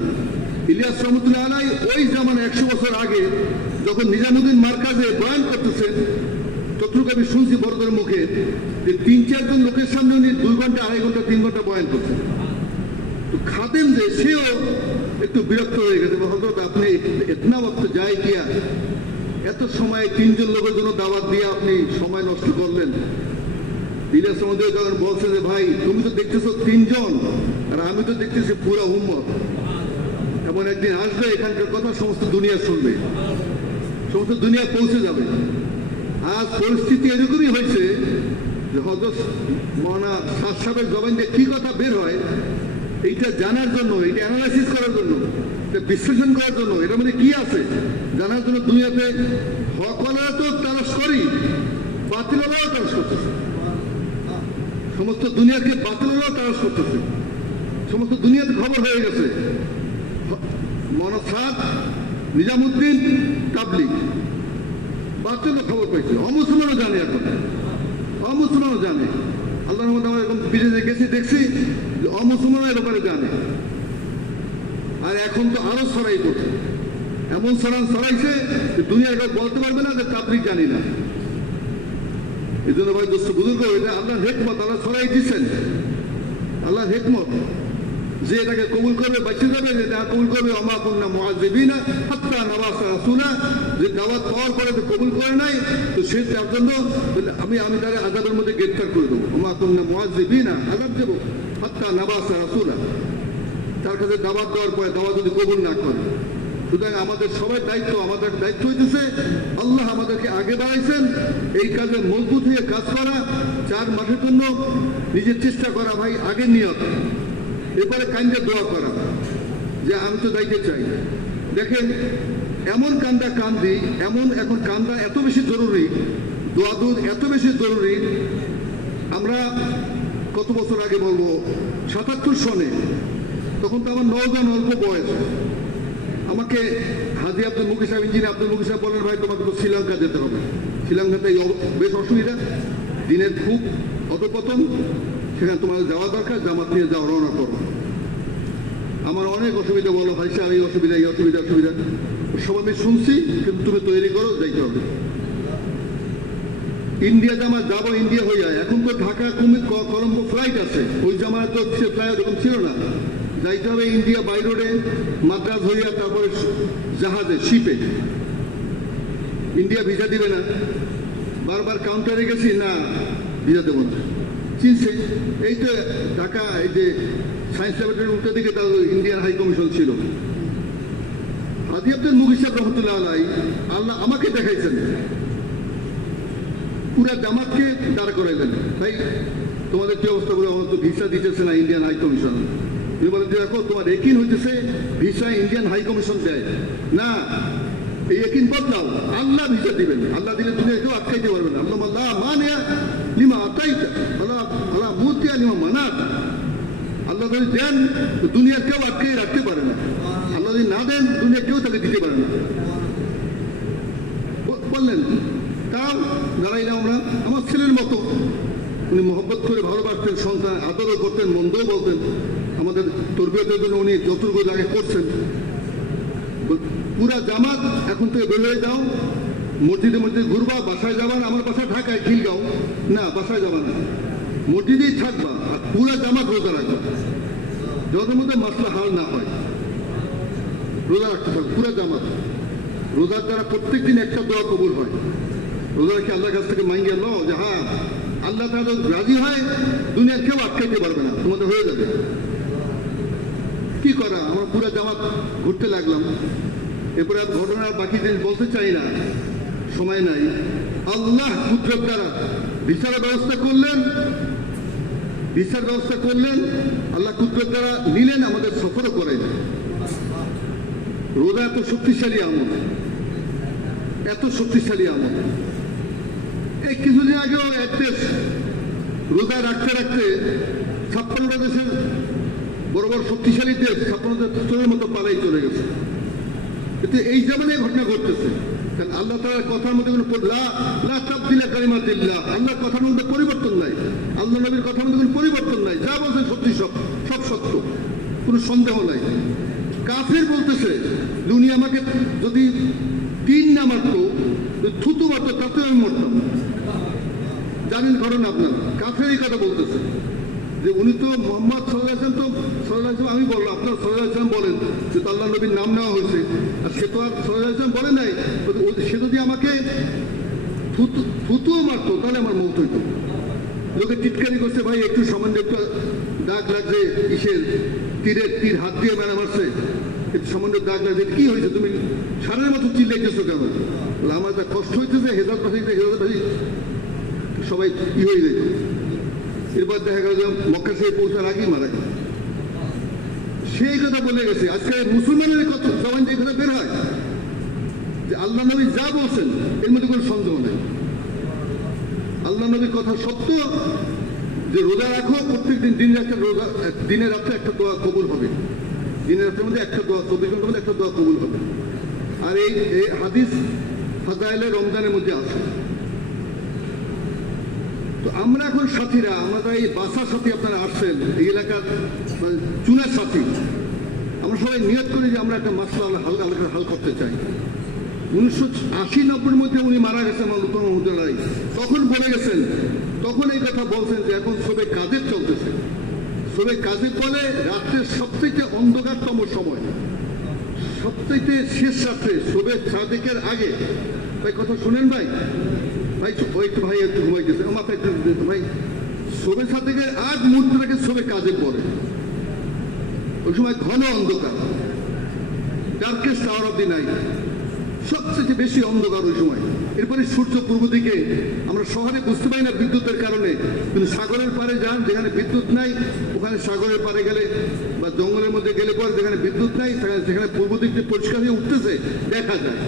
ইলিয়াস রহমতুল্লাহ আলাইহি ওই জামানে 100 বছর আগে যখন নিজামুদ্দিন মার্কাজে বয়ান করতেছেন, ততটুকু আমি শুনছি বড়দের মুখে যে 3-4 জন লোকের সামনে উনি 2 ঘন্টা, 2.5 ঘন্টা, 3 ঘন্টা বয়ান করছেন। তো খাদেম যে সেও একটু বিরক্ত হয়ে গেছে, হযরত আপনি এতনা ওয়াক্ত যায় কিয়া, এত সময় 3 জন লোকের জন্য দাওয়াত দিয়ে আপনি সময় নষ্ট করলেন। ইলিয়াস রহমতুল্লাহ যখন বলছে যে ভাই তুমি তো দেখতেছো 3 জন, আর আমি তো দেখতেছি পুরো উম্মত। এমন একদিন আসবে এখানকার কথা সমস্ত দুনিয়া শুনবে, সমস্ত দুনিয়া পৌঁছে যাবে। আজ পরিস্থিতি এরকমই হয়েছে যে হযরত মাওলানা শাহ সাহেবের জবান দিয়ে কি কথা বের হয়, এইটা জানার জন্য, এইটা অ্যানালাইসিস করার জন্য, এটা বিশ্লেষণ করার জন্য, এটার মধ্যে কি আছে জানার জন্য দুনিয়াতে হকওয়ালারা তো তালাশ করি, বাতিলওয়ালাও তালাশ করতেছে। সমস্ত দুনিয়াকে বাতিলওয়ালাও তালাশ করতেছে, সমস্ত দুনিয়াতে খবর হয়ে গেছে। মনসাদ নিজামুদ্দিন তাবলীগ বাতিলও খবর পাইছে, অমুসলমানও জানে, এখন অমুসলমানও জানে। আল্লাহর রহমতে আমরা এখন বিদেশে গেছি, দেখছি যে অমুসলমানও এ ব্যাপারে জানে। আর এখন তো আরো ছড়াই করছে, এমন ছড়াইছে যে দুনিয়া কেউ বলতে পারবে না যে তাবলীগ জানি না। এই জন্য ভাই দোস্ত বুজুর্গ, এটা আল্লাহর হিকমত, আল্লাহ ছড়াই দিচ্ছেন, আল্লাহর হিকমত। যে এটাকে কবুল করবে বাঁচে যাবে, যে না কবুল করবে ওমা কুন্না মুআযযিবিনা হাত্তা নাবাসা রাসূলা, যে দাওয়াত পাওয়ার পরে তো কবুল করে নাই, তো সে তার জন্য আমি তাকে আযাবের মধ্যে গ্রেফতার করে দেবো। ওমা কুন্না মুআযযিবিনা, আযাব দেবো হাত্তা নাবাসা রাসূলা, তার কাছে দাওয়াত দেওয়ার পরে দাওয়াত যদি কবুল না করে। সুতরাং আমাদের সবার দায়িত্ব, আমাদের দায়িত্ব হইতেছে আল্লাহ আমাদেরকে আগে বাড়াইছেন, এই কাজে মজবুত হয়ে কাজ করা, 4 মাসের জন্য নিজের চেষ্টা করা, ভাই আগে নিয়ত, এরপরে কান্দে দোয়া করা যে আমি তো দায়িত্ব চাই। দেখেন এমন কান্দি, এমন এখন কান্দা এত বেশি জরুরি, দোয়া এত বেশি জরুরি। আমরা কত বছর আগে বলবো 77 সনে, তখন তো আমার নওজোয়ান, অল্প বয়স, আমাকে হাজী আব্দুল মুকির সাহেব, ইঞ্জিনিয়ার আব্দুল মুকির সাহেব বলেন ভাই তোমাকে তো শ্রীলঙ্কা যেতে হবে, শ্রীলঙ্কাতে বেশ অসুবিধা, দিনের খুব অধপতন, সেখানে তোমাদের যাওয়া দরকার, জামাত নিয়ে যাওয়া রওনা করো। আমার অনেক অসুবিধা, বলো ভাই সাহেব এই অসুবিধা, এই অসুবিধা, সব আমি শুনছি, কিন্তু তুমি তৈরি করো, যাইতে হবে। ইন্ডিয়া জামা যাবো, ইন্ডিয়া হয়ে যায়। এখন তো ঢাকা কলম্বো ফ্লাইট আছে, ওই জামায় তো ফ্লাইট এরকম ছিল না। যাইতে হবে ইন্ডিয়া বাই রোডে, মাদ্রাজ হইয়া, তারপরে জাহাজে, শিপে। ইন্ডিয়া ভিসা দিবে না, বারবার কাউন্টারে গেছি, না ভিসা দেবো না। চিনছে। এই তো ঢাকা এই যে সায়েন্স ল্যাবরেটরির উল্টো দিকে তার ইন্ডিয়ান হাই কমিশন ছিল। হাজী আব্দুল মুগিস সাহেব রহমতুল্লাহ আলাই আল্লাহ আমাকে দেখাইছেন, পুরা জামাতকে দাঁড় করাইলেন, ভাই তোমাদের কি অবস্থা বলে, আমার তো ভিসা দিতেছে না ইন্ডিয়ান হাই কমিশন। তুমি বলেন যে দেখো তোমার একিন হইতেছে ভিসা ইন্ডিয়ান হাই কমিশন দেয় না, এই একিন বদলাও, আল্লাহ ভিসা দিবেন, আল্লাহ দিলে তুমি কেউ আটকাইতে পারবে না। আল্লাহ মানে লিমা আতাইতা আল্লাহ আল্লাহ মুতিয়া লিমা মানাতা, আল্লাহ যদি দেন তো দুনিয়া কেউ আটকে রাখতে পারে না, আল্লাহ যদি না দেন দুনিয়া কেউ তাকে দিতে পারে না। বললেন তাও দাঁড়াইলাম আমরা, আমার ছেলের মতো উনি মহব্বত করে ভালোবাসতেন, সন্তান আদরও করতেন, মন্দও বলতেন, আমাদের তরবিয়তের জন্য উনি যতটুকু জায়গায় করছেন। পুরা জামাত এখন থেকে বের হয়ে যাও, মসজিদে মসজিদে ঘুরবা, বাসায় যাবা না, আমার বাসা ঢাকায় খিলগাঁও না, বাসায় যাবা না, মসজিদেই থাকবা, আর পুরা জামাত রোজা রাখবা, যতর মধ্যে মাসলা হাল না হয় রোজা রাখতে থাকবে পুরা জামাত। রোজার দ্বারা প্রত্যেক দিন একটা দোয়া কবুল হয়। রোজা রাখি আল্লাহর কাছ থেকে মাইঙ্গে লো যে হ্যাঁ আল্লাহ তাআলা রাজি হয়, দুনিয়ার কেউ আটকাইতে পারবে না, তোমাদের হয়ে যাবে। কি করা, আমরা পুরা জামাত ঘুরতে লাগলাম। এরপরে আর ঘটনার বাকি জিনিস বলতে চাই না, সময় নাই। আল্লাহ কুদরত দ্বারা ভিসার ব্যবস্থা করলেন, ভিসার ব্যবস্থা করলেন, আল্লাহ কুদরত দ্বারা নিলেন, আমাদের সফরও করাইলেন। রোজা এত শক্তিশালী আমল, এত শক্তিশালী আমল। এই কিছুদিন আগেও এক দেশ রোজা রাখতে রাখতে 56টা দেশের বড় বড় শক্তিশালী দেশ 56 মতো পালাই চলে গেছে। কিন্তু এই জামানে ঘটনা ঘটতেছে, কারণ আল্লাহ তাআলার কথার মধ্যে কোনো লা তাবদিলা কালিমাতিল্লাহ, আল্লাহর কথার মধ্যে পরিবর্তন নাই, আল্লাহ নবীর কথার মধ্যে কোনো পরিবর্তন নাই, যা বলছেন সত্যি, সব সত্য, কোনো সন্দেহ নাই। কাফের বলতেছে উনি আমাকে যদি 3 না মারত, থুতু মারত, তাতে আমি মরতাম। জানেন ঘটনা আপনার, কাফের এই কথা বলতেছে যে উনি তো মোহাম্মদ সাল্লাল্লাহু আলাইহি ওয়াসাল্লাম, তো সাল্লাল্লাহু আলাইহি ওয়াসাল্লাম আমি বললাম, আপনার সাল্লাল্লাহু আলাইহি ওয়াসাল্লাম বলেন যে আল্লাহ নবীর নাম নেওয়া হয়েছে, আর সে তো আর সাল্লাল্লাহু আলাইহি ওয়াসাল্লাম বলে নাই, সে যদি আমাকে থুতুও মারতো তাহলে আমার মৌত হইত। লোকে চিৎকারি করছে, ভাই একটু সামান্য একটু দাগ লাগছে, ইসের তীর হাত দিয়ে মেরা মারছে, একটু সামান্য দাগ লাগছে, কি হয়েছে, তুমি সারের মতো চিল্লাইতেছো কেন? আমার যা কষ্ট হইতেছে, হেজাত ভাষী সবাই কি হয়ে যেত। এরপর দেখা গেল যে মক্কা থেকে পৌঁছার আগেই মারা গেল। সেই কথা বলে গেছে। আজকে মুসলমানের কথা সবাই যে কথা বের হয় যে আল্লাহ নবী যা বলছেন এর মধ্যে কোনো সন্দেহ নেই, আল্লাহ নবীর কথা সত্য, যে রোজা রাখো প্রত্যেকদিন, দিনে রাত্রে একটা দোয়া কবুল হবে, দিনের রাত্রের মধ্যে একটা দোয়া, 24 ঘন্টার মধ্যে একটা দোয়া কবুল হবে। আর এই হাদিস ফাজাইলে রমজানের মধ্যে আছে। তো আমরা এখন সাথীরা, আমরা এই বাসার সাথী, আপনারা আসছেন এই এলাকার চুনের সাথী, আমরা সবাই নিয়ত করি যে আমরা একটা মাসলা হালকা হাল করতে চাই। 1980-90-এর মধ্যে উনি মারা গেছেন লুৎফর মাহমুদুল্লাহ আলাই, তখন বলে গেছেন, তখন এই কথা বলছেন যে এখন সবে কাজের চলতেছে, সবে কাজের ফলে রাত্রের সবথেকে অন্ধকারতম সময়, সবথেকে শেষ রাত্রে, সবে সাদেকের আগে। ভাই কথা শুনেন ভাই, ভাই একটু ভাই একটু ঘুমাইতেছে, মাথায় একটু ভাই, সবে সাদেকের আগ মুহূর্তটাকে সবে কাজে পড়ে, ওই সময় ঘন অন্ধকার, darkest hour of the night, সবচেয়ে বেশি অন্ধকার ওই সময়। এরপরে সূর্য পূর্ব দিকে, আমরা শহরে বুঝতে পারি না বিদ্যুতের কারণে, কিন্তু সাগরের পাড়ে যান যেখানে বিদ্যুৎ নাই, ওখানে সাগরের পাড়ে গেলে বা জঙ্গলের মধ্যে গেলে পরে যেখানে বিদ্যুৎ নাই, সেখানে পূর্ব দিক দিয়ে পরিষ্কার হয়ে উঠতেছে দেখা যায়,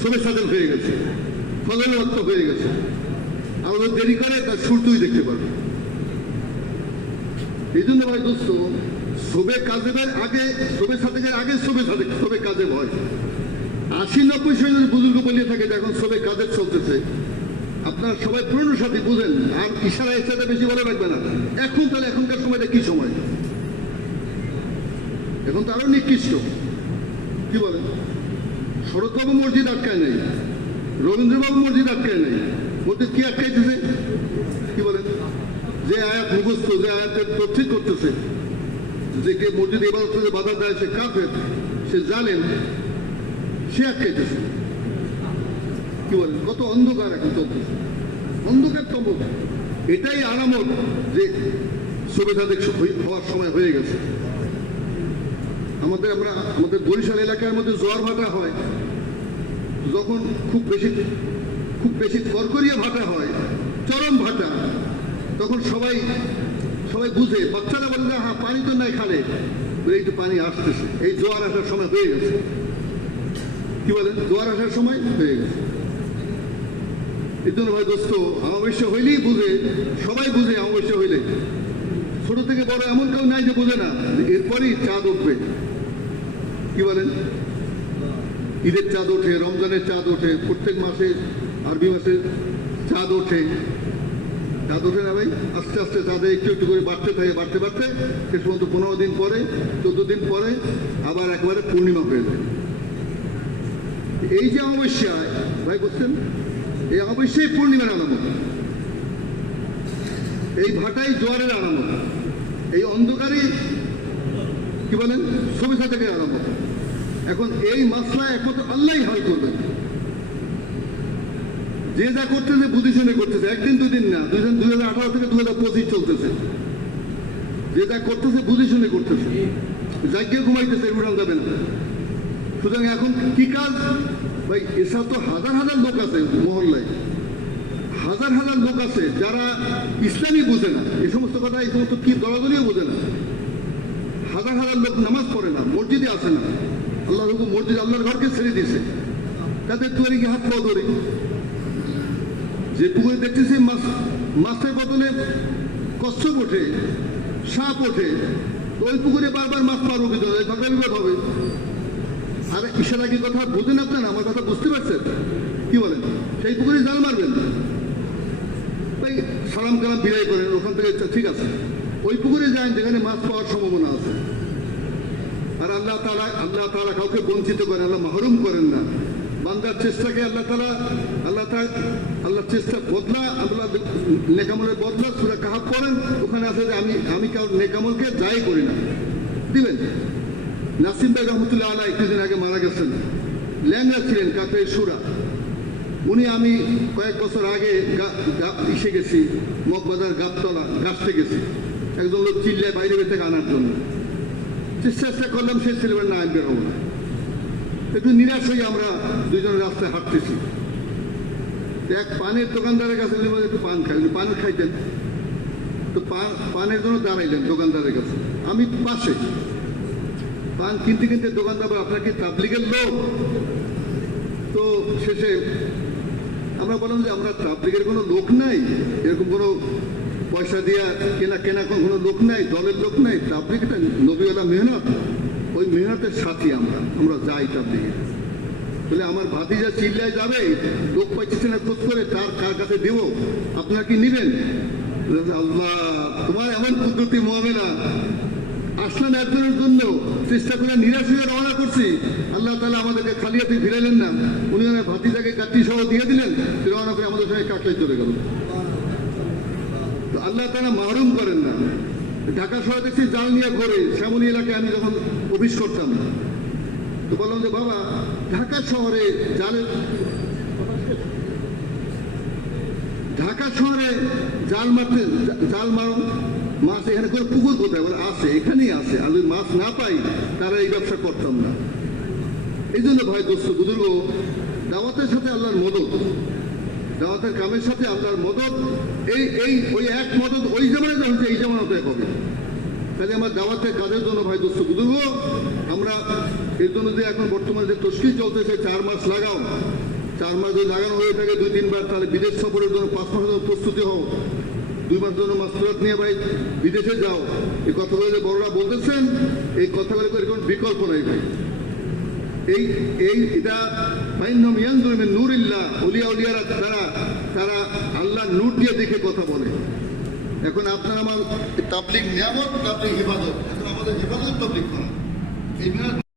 সবে সাজল হয়ে গেছে, ফজর ওয়াক্ত হয়ে গেছে। আমাদের দেরি করে তার সূর্যই দেখতে পারবে। এই জন্য ভাই দোস্ত, সবে কাজের আগে, সবে সাদেকের আগে সবে কাজে হয়। 80-90 সালের বুজুর্গ বলিয়ে থাকে যে এখন সবে কাজের চলতেছে। আপনারা সবাই পুরনো সাথী বুঝেন, আর ইশারা ইশারা বেশি বলে রাখবে না। এখন তাহলে এখনকার সময়টা কি সময়? এখন তো আরো নিকৃষ্ট। কি বলেন? শরৎবাবু মসজিদ আটকায় নাই, রবীন্দ্রবাবু মসজিদ আটকায় নাই, মসজিদ কি আটকাইতেছে? কি বলেন? যে আয়াত মুখস্থ, যে আয়াতের তথ্য করতেছে, যে কে মসজিদ ইবাদত করতে বাধা দেয় সে কাফের, সে জালেম, সে আটকাইতেছে। কি বলেন? কত অন্ধকার এখন চলতেছে, অন্ধকার তম। এটাই আলামত যে সুবিধাদের হওয়ার সময় হয়ে গেছে। আমাদের বরিশাল এলাকার মধ্যে জোয়ার ভাটা হয়, যখন খুব বেশি করকরিয়া ভাটা হয়, চরম ভাটা, তখন সবাই বুঝে, বাচ্চারা বলে যে হ্যাঁ পানি তো নাই খালে, এই তো পানি আসতেছে, এই জোয়ার আসার সময় হয়ে গেছে। কি বলেন, জোয়ার আসার সময় হয়ে গেছে। এই জন্য ভাই দোস্ত, অমাবস্যা হইলেই বুঝে, সবাই বুঝে অমাবস্যা হইলে, ছোট থেকে বড় এমন কেউ নাই যে বোঝে না এরপরই চাঁদ উঠবে। কি বলেন, ঈদের চাঁদ ওঠে, রমজানের চাঁদ ওঠে, প্রত্যেক মাসে আরবি মাসে চাঁদ ওঠে না ভাই? আস্তে আস্তে চাঁদে একটু একটু করে বাড়তে থাকে, বাড়তে শেষ পর্যন্ত 15 দিন পরে, 14 দিন পরে আবার একেবারে পূর্ণিমা হয়ে যায়। এই যে অমাবস্যা ভাই, বুঝছেন, এই অমাবস্যাই পূর্ণিমার আলামত, এই ভাটাই জোয়ারের আলামত, এই অন্ধকারই কি বলেন সবিতা থেকে আলামত। এখন এই মাসলা একমাত্র আল্লাহই হাল করবেন। যে যা করতেছে বুঝি শুনে করতেছে, একদিন দুদিন না, 2018 থেকে 2025 চলতেছে। যে যা করতেছে বুঝি শুনে করতেছে, জায়গায় ঘুমাইতেছে, উড়াল যাবে না। সুতরাং এখন কি কাজ ভাই? এসব তো হাজার হাজার লোক আছে মহল্লায়, হাজার হাজার লোক আছে যারা ইসলামই বুঝে না, এই সমস্ত কথা, এই সমস্ত কি দলাদলিও বোঝে না। হাজার হাজার লোক নামাজ পড়ে না, মসজিদে আসে না, আল্লাহর হুকুম মসজিদ আল্লাহর ঘরকে ছেড়ে দিয়েছে, তাদের তুয়ারি কি হাত পাওয়া ধরে, যে পুকুরে দেখতেছি মাছের বদলে কচ্ছপ ওঠে, সাপ ওঠে, ওই পুকুরে বারবার মাছ পাওয়ার অভিযোগ, ঝগড়া বিবাদ হবে। আর ইশারা কি কথা বুঝেন আপনারা? আমার কথা বুঝতে পারছেন? কি বলেন, সেই পুকুরে জাল মারবেন, ওই সালাম কালাম বিদায় করেন, ওখান থেকে ঠিক আছে, ওই পুকুরে যান যেখানে মাছ পাওয়ার সম্ভাবনা আছে। আর আল্লাহ তাআলা কাউকে বঞ্চিত করেন, আল্লাহ মাহরুম করেন না। বান্দার চেষ্টাকে আল্লাহ চেষ্টা বদলা, আল্লাহ নেকামলের বদলা সূরা কাহাফ পড়েন, ওখানে আছে যে আমি কারোর নেকামলকে যাই করি না, দিবেন। নাসিম ভাই রহমতুল্লাহ আলাইহি কিছুদিন আগে মারা গেছেন, ল্যাংড়া ছিলেন, কাপড়ে সুরা। উনি, আমি কয়েক বছর আগে এসে গেছি, মগবাজার গাবতলা গাছতে গেছি, একজন লোক চিল্লায় বাইরে থেকে আনার জন্য চেষ্টা করলাম, সে ছেলেবেল না বের হবো না। একটু নিরাশ হয়ে আমরা দুইজন রাস্তায় হাঁটতেছি, এক পানের দোকানদারের কাছে একটু পান খাই, পান খাইতেন, তো পানের জন্য দাঁড়াইলেন দোকানদারের কাছে, আমি পাশে পান কিনতে দোকানদার, আপনার কি তাবলিগের লোক? তো শেষে আমরা বললাম যে আমরা তাবলিগের কোনো লোক নাই, এরকম কোনো পয়সা দিয়া কেনা কোনো লোক নাই, দলের লোক নাই, তাবলিগ এটা নবীওয়ালা মেহনত, ওই মেহনতের সাথী আমরা যাই তাবলিগে। বলে আমার ভাতিজা চিল্লায় যাবে, লোক পাইছে না খোঁজ করে, তার কার কাছে দেবো, আপনারা কি নিবেন? আল্লাহ, তোমার এমন কুদরতি মুআমিনা, আসলেন একজনের জন্য, চেষ্টা করে নিরাশ হয়ে রওনা করছি, আল্লাহ তাআলা আমাদেরকে খালি হাতে ফিরাইলেন না, উনি ওনার ভাতিজাকে কাটটি সহ দিয়ে দিলেন, রওনা করে আমাদের সঙ্গে কাটলাই চলে গেল। তো আল্লাহ তাআলা মাহরুম করেন না। ঢাকা শহরে দেখছি জাল নিয়ে ঘোরে, শ্যামলী এলাকায় আমি যখন অফিস করতাম, তো বললাম যে বাবা, ঢাকা শহরে জাল মারো, মাছ এখানে করে পুকুর কোথায়? বলে আছে, এখানেই আছে, আর যদি মাছ না পাই তারা এই ব্যবসা করতাম না। এই জন্য ভাই দোস্ত বুজুর্গ, দাওয়াতের সাথে আল্লাহর মদদ, দাওয়াতের কামের সাথে আল্লাহর মদদ, ওই এক মদদ ওই জামানাতে হচ্ছে, এই জামানাতে হবে। তাহলে আমার দাওয়াতের কাজের জন্য ভাই দোস্ত বুজুর্গ, আমরা এর জন্য যে এখন বর্তমানে যে তশকিল চলতেছে, 4 মাস লাগাও, 4 মাস যদি লাগানো হয়ে থাকে 2-3 বার, তাহলে বিদেশ সফরের জন্য 5 মাসের জন্য প্রস্তুতি হও, 2 মাস জন্য মাস্তুরাত নিয়ে ভাই বিদেশে যাও। এই কথাগুলো যে বড়রা বলতেছেন, এই কথাগুলো এরকম বিকল্প নাই ভাই। এটা ফাইন্নাহুম ইয়ানজুরুনা মিন নূরিল্লাহ, উলিয়ারা তারা আল্লাহর নূর দিয়ে দেখে কথা বলে। এখন আপনার আমার তাবলীগ নিয়ামত, তাবলীগ হিফাজত, এখন আমাদের হিফাজত তাবলীগ করা, এই